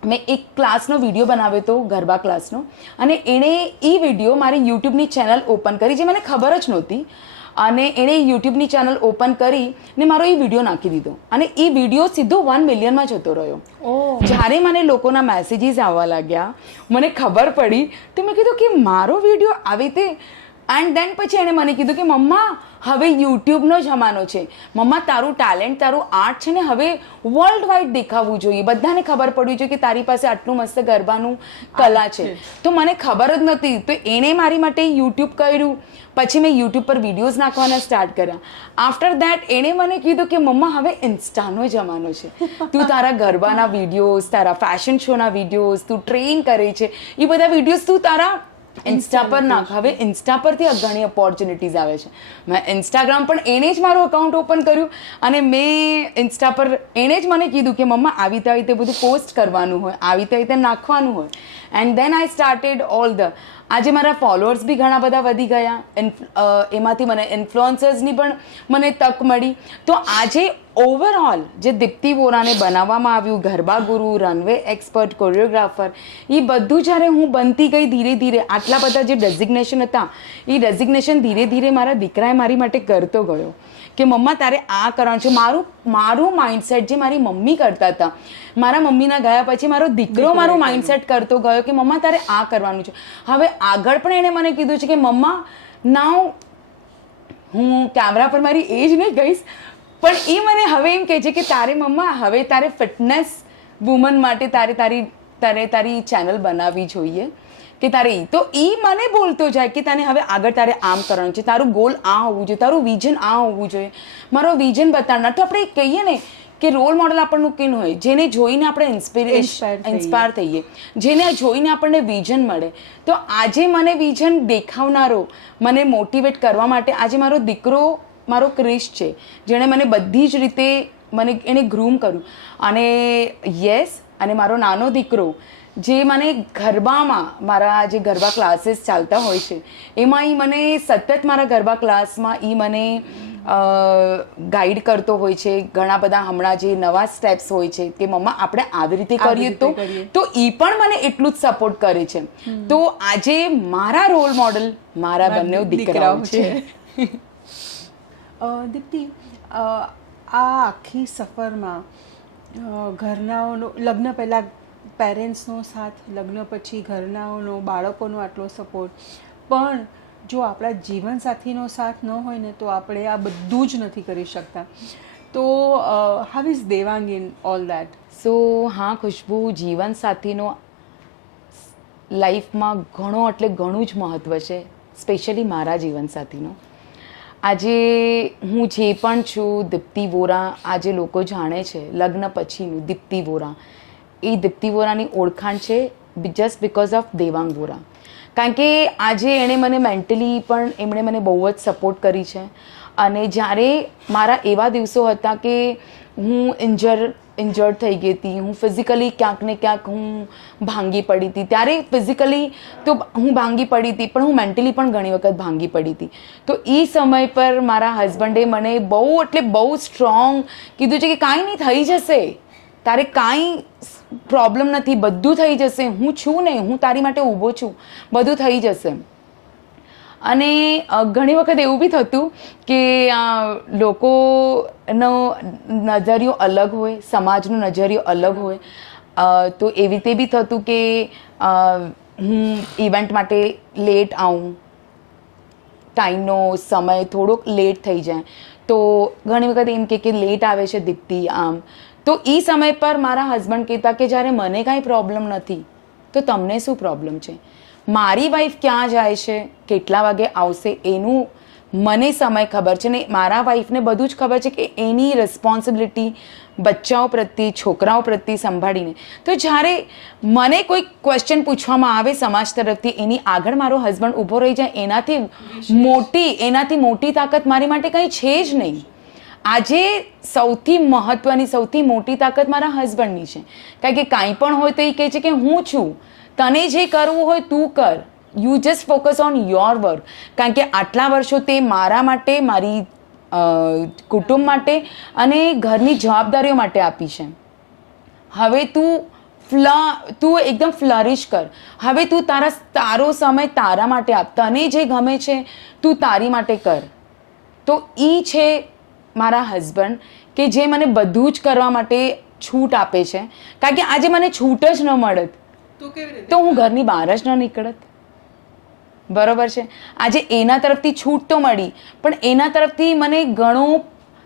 મેં એક ક્લાસનો વિડીયો બનાવ્યો હતો, ગરબા ક્લાસનો. અને એણે એ વિડીયો મારી યુટ્યુબની ચેનલ ઓપન કરી, જે મને ખબર જ નહોતી. અને એણે યુટ્યુબની ચેનલ ઓપન કરી ને મારો એ વિડીયો નાખી દીધો. અને એ વિડીયો સીધો 1 મિલિયનમાં જતો રહ્યો. જ્યારે મને લોકોના મેસેજીસ આવવા લાગ્યા, મને ખબર પડી, તો મેં કીધું કે મારો વિડીયો આવી રીતે. એન્ડ દેન પછી એણે મને કીધું કે મમ્મા હવે યુટ્યુબનો જમાનો છે, મમ્મા તારું ટેલેન્ટ, તારું આર્ટ છે ને હવે વર્લ્ડ વાઇડ દેખાવું જોઈએ, બધાને ખબર પડવી જોઈએ કે તારી પાસે આટલું મસ્ત ગરબાનું કલા છે. તો મને ખબર જ નથી. તો એણે મારી માટે યુટ્યુબ કર્યું. પછી મેં યુટ્યુબ પર વિડીયોઝ નાખવાના સ્ટાર્ટ કર્યા. આફ્ટર દેટ એણે મને કીધું કે મમ્મા હવે ઇન્સ્ટાનો જમાનો છે, તું તારા ગરબાના વિડીયોઝ, તારા ફેશન શોના વિડીયોઝ, તું ટ્રેન કરે છે, એ બધા વિડીયોઝ તું તારા ઇન્સ્ટા પર નાખ. હવે ઇન્સ્ટા પરથી ઘણી ઓપોર્ચ્યુનિટીઝ આવે છે. મેં ઇન્સ્ટાગ્રામ પણ એણે જ મારું અકાઉન્ટ ઓપન કર્યું. અને મેં ઇન્સ્ટા પર એણે જ મને કીધું કે મમ્મા આવી રીતે બધું પોસ્ટ કરવાનું હોય, આવી રીતે નાખવાનું હોય. And then I started all the. આજે મારા ફોલોઅર્સ બી ઘણા બધા વધી ગયા. એમાંથી મને ઇન્ફ્લુઅન્સર્સની પણ મને તક મળી. તો આજે ઓવરઓલ જે દીપ્તિ વોરાને બનાવવામાં આવ્યું, ગરબા ગુરુ, રનવે એક્સપર્ટ, કોરિયોગ્રાફર, એ બધું જ્યારે હું બનતી ગઈ ધીરે ધીરે, આટલા બધા જે ડેઝિગ્નેશન હતા એ ડેઝિગ્નેશન ધીરે ધીરે મારા દીકરાએ મારી માટે કરતો ગયો કે મમ્મા તારે આ કરવાનું છે. મારું માઇન્ડસેટ જે મારી મમ્મી કરતા હતા, મારા મમ્મીના ગયા પછી મારો દીકરો મારું માઇન્ડસેટ કરતો ગયો કે મમ્મા તારે આ કરવાનું છે. હવે આગળ પણ એણે મને કીધું છે કે મમ્મા નાઉ, હું કેમેરા પર મારી એજ નહીં કહીશ, પણ એ મને હવે એમ કહે છે કે તારે મમ્મા હવે તારે ફિટનેસ વુમન માટે તારી ચેનલ બનાવવી જોઈએ કે તારે. તો એ મને બોલતો જાય કે તને હવે આગળ તારે આમ કરવાનું છે, તારું ગોલ આ હોવું જોઈએ, તારું વિઝન આ હોવું જોઈએ, મારો વિઝન બતાવનાર. તો આપણે કહીએ ને કે રોલ મોડલ આપણનું કેન હોય જેને જોઈને આપણે ઇન્સ્પાયર થઈએ, જેને જોઈને આપણને વિઝન મળે. તો આજે મને વિઝન દેખાવનારો, મને મોટિવેટ કરવા માટે આજે મારો દીકરો, મારો ક્રિશ છે, જેણે મને બધી જ રીતે એને ગ્રૂમ કર્યું. અને યસ, અને મારો નાનો દીકરો જે મને ગરબામાં, મારા જે ગરબા ક્લાસીસ ચાલતા હોય છે એમાં એ મને સતત મારા ગરબા ક્લાસમાં એ મને ગાઈડ કરતો હોય છે. ઘણા બધા હમણાં જે નવા સ્ટેપ્સ હોય છે કે મમ્મા આપણે આવી રીતે કરીએ તો એ પણ મને એટલું જ સપોર્ટ કરે છે. તો આજે મારા રોલ મોડલ મારા બંને દીકરાઓ છે. દીપ્તિ, આ આખી સફરમાં ઘરનાઓનો, લગ્ન પહેલાં પેરેન્ટ્સનો સાથ, લગ્ન પછી ઘરનાઓનો, બાળકોનો આટલો સપોર્ટ, પણ જો આપણા જીવનસાથીનો સાથ ન હોય ને તો આપણે આ બધું જ નથી કરી શકતા. તો how is Devang in all that? So હા ખુશ્બુ, જીવનસાથીનો લાઈફમાં ઘણો એટલે ઘણું જ મહત્ત્વ છે, સ્પેશિયલી મારા જીવનસાથીનો. આજે હું જે પણ છું, દીપ્તિ વોરા, આજે લોકો જાણે છે લગ્ન પછીનું દીપ્તિ વોરા. એ દીપ્તિ વોરાની ઓળખાણ છે just because of Devang Vora. કારણ કે આજે એણે મને મેન્ટલી પણ એમણે મને બહુ જ સપોર્ટ કરી છે. અને જ્યારે મારા એવા દિવસો હતા કે હું ઇન્જર્ડ થઈ ગઈ હતી, હું ફિઝિકલી ક્યાંક ને ક્યાંક હું ભાંગી પડી હતી, ત્યારે ફિઝિકલી તો હું ભાંગી પડી હતી પણ હું મેન્ટલી પણ ઘણી વખત ભાંગી પડી હતી. તો એ સમય પર મારા હસબન્ડે મને બહુ એટલે બહુ સ્ટ્રોંગ કીધું છે કે કાંઈ નહીં, થઈ જશે, તારે કાંઈ પ્રોબ્લેમ નથી, બધું થઈ જશે, હું છું ને, હું તારી માટે ઊભો છું, બધું થઈ જશે. અને ઘણી વખત એવું બી થતું કે લોકોનો નજરિયો અલગ હોય, સમાજનો નજરિયો અલગ હોય. તો એવી રીતે બી થતું કે હું ઇવેન્ટ માટે લેટ આવું, ટાઈમનો સમય થોડોક લેટ થઈ જાય, તો ઘણી વખત એમ કે લેટ આવે છે દીપ્તિ આમ. તો એ સમય પર મારા હસબન્ડ કહેતા કે જ્યારે મને કાંઈ પ્રોબ્લેમ નથી તો તમને શું પ્રોબ્લેમ છે? મારી વાઈફ ક્યાં જાય છે, કેટલા વાગે આવશે, એનું મને સમય ખબર છે ને મારા વાઈફને બધું જ ખબર છે કે એની રિસ્પોન્સિબિલિટી બચ્ચાઓ પ્રત્યે, છોકરાઓ પ્રત્યે સંભાળીને. તો જ્યારે મને કોઈ ક્વેશ્ચન પૂછવામાં આવે સમાજ તરફથી, એની આગળ મારો હસબન્ડ ઊભો રહી જાય, એનાથી મોટી તાકાત મારી માટે કંઈ છે જ નહીં. આજે સૌથી મહત્વની, સૌથી મોટી તાકાત મારા હસબન્ડની છે. કારણ કે કાંઈ પણ હોય તો એ કહે છે કે હું છું, તને જે કરવું હોય તું કર, you just focus on your work. કારણ કે આટલા વર્ષો તે મારા માટે, મારી કુટુંબ માટે અને ઘરની જવાબદારીઓ માટે આપી છે. હવે તું એકદમ ફ્લરિશ કર. હવે તું તારો સમય તારા માટે આપ, તને જે ગમે છે તું તારી માટે કર. તો એ છે મારા હસબન્ડ કે જે મને બધું જ કરવા માટે છૂટ આપે છે. કારણ કે આજે મને છૂટ જ ન મળત તો હું ઘરની બહાર જ ન નીકળત. બરોબર છે? આજે એના તરફથી છૂટ તો મળી, પણ એના તરફથી મને ઘણો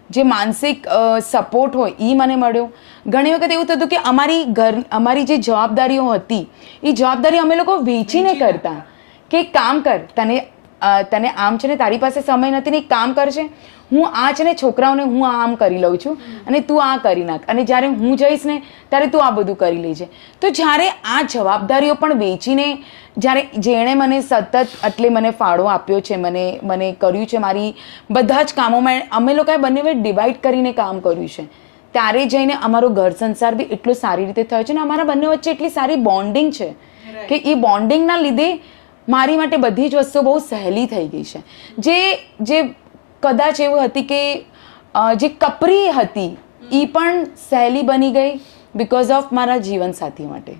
જે માનસિક સપોર્ટ હોય એ મને મળ્યો. ઘણી વખત એવું થતું કે અમારી જે જવાબદારીઓ હતી એ જવાબદારી અમે લોકો વેચીને કરતા કે કામ કર, તને આમ છે ને તારી પાસે સમય નથી ને એક કામ કરશે, હું આ છે ને છોકરાઓને હું આમ કરી લઉં છું અને તું આ કરી નાખ, અને જ્યારે હું જઈશ ને ત્યારે તું આ બધું કરી લેજે. તો જ્યારે આ જવાબદારીઓ પણ વેચીને, જ્યારે જેણે મને સતત એટલે મને ફાળો આપ્યો છે, મને કર્યું છે, મારી બધા જ કામોમાં અમે લોકોએ બંને ડિવાઈડ કરીને કામ કર્યું છે, ત્યારે જઈને અમારો ઘર સંસાર બી એટલો સારી રીતે થયો છે ને અમારા બંને વચ્ચે એટલી સારી બોન્ડિંગ છે કે એ બોન્ડિંગના લીધે મારી માટે બધી જ વસ્તુઓ બહુ સહેલી થઈ ગઈ છે. જે કદાચ એવું હતી કે જે કપરી હતી એ પણ સહેલી બની ગઈ બિકોઝ ઓફ મારા જીવનસાથી માટે.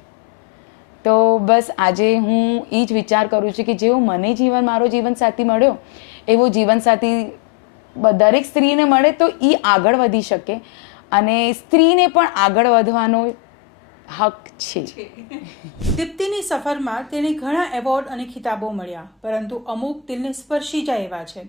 તો બસ આજે હું એ જ વિચાર કરું છું કે જેવો મને મારો જીવનસાથી મળ્યો એવો જીવનસાથી દરેક સ્ત્રીને મળે તો એ આગળ વધી શકે અને સ્ત્રીને પણ આગળ વધવાનો હક છે. દીપ્તિની સફરમાં તેને ઘણા એવોર્ડ અને ખિતાબો મળ્યા, પરંતુ અમુક દિલને સ્પર્શી જાય એવા છે.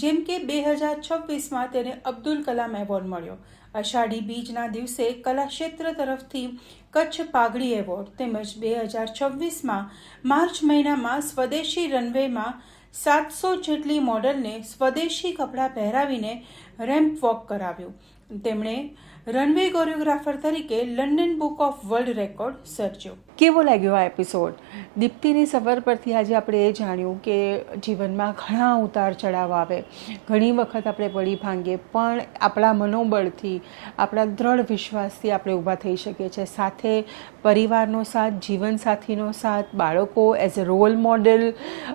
જેમ કે 2026માં તેને અબ્દુલ કલામ એવોર્ડ મળ્યો. અષાઢી બીજના દિવસે કલા ક્ષેત્ર તરફથી કચ્છ પાઘડી એવોર્ડ, તેમજ 2026માં માર્ચ મહિનામાં સ્વદેશી રનવેમાં 700 જેટલી મોડલને સ્વદેશી કપડાં પહેરાવીને રેમ્પ વોક કરાવ્યું. તેમણે રનવે કોરિયોગ્રાફર તરીકે London book of world record સર્જ્યો. કેવો લાગ્યો આ એપિસોડ? દીપ્તિની સફર પરથી આજે આપણે એ જાણ્યું કે જીવનમાં ઘણા ઉતાર ચઢાવ આવે, ઘણી વખત આપણે પડી ભાંગીએ, પણ આપણા મનોબળથી, આપણા દ્રઢ વિશ્વાસથી આપણે ઊભા થઈ શકીએ છીએ. સાથે પરિવારનો સાથ, જીવનસાથીનો સાથ, બાળકો એઝ અ રોલ મોડેલ,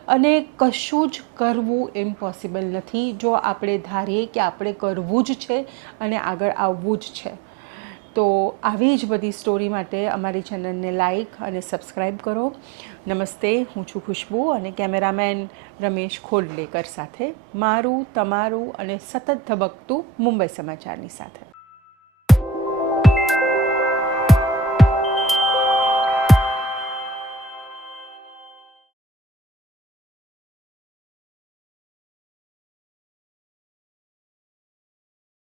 અને કશું જ કરવું ઇમ્પોસિબલ નથી જો આપણે ધારીએ કે આપણે કરવું જ છે અને આગળ આવવું જ છે. તો આવી જ બધી સ્ટોરી માટે અમારી ચેનલને લાઈક અને સબસ્ક્રાઈબ કરો. નમસ્તે, હું છું ખુશ્બુ અને કેમેરામેન રમેશ ખોડલેકર સાથે મારું, તમારું અને સતત ધબકતું મુંબઈ સમાચારની સાથે.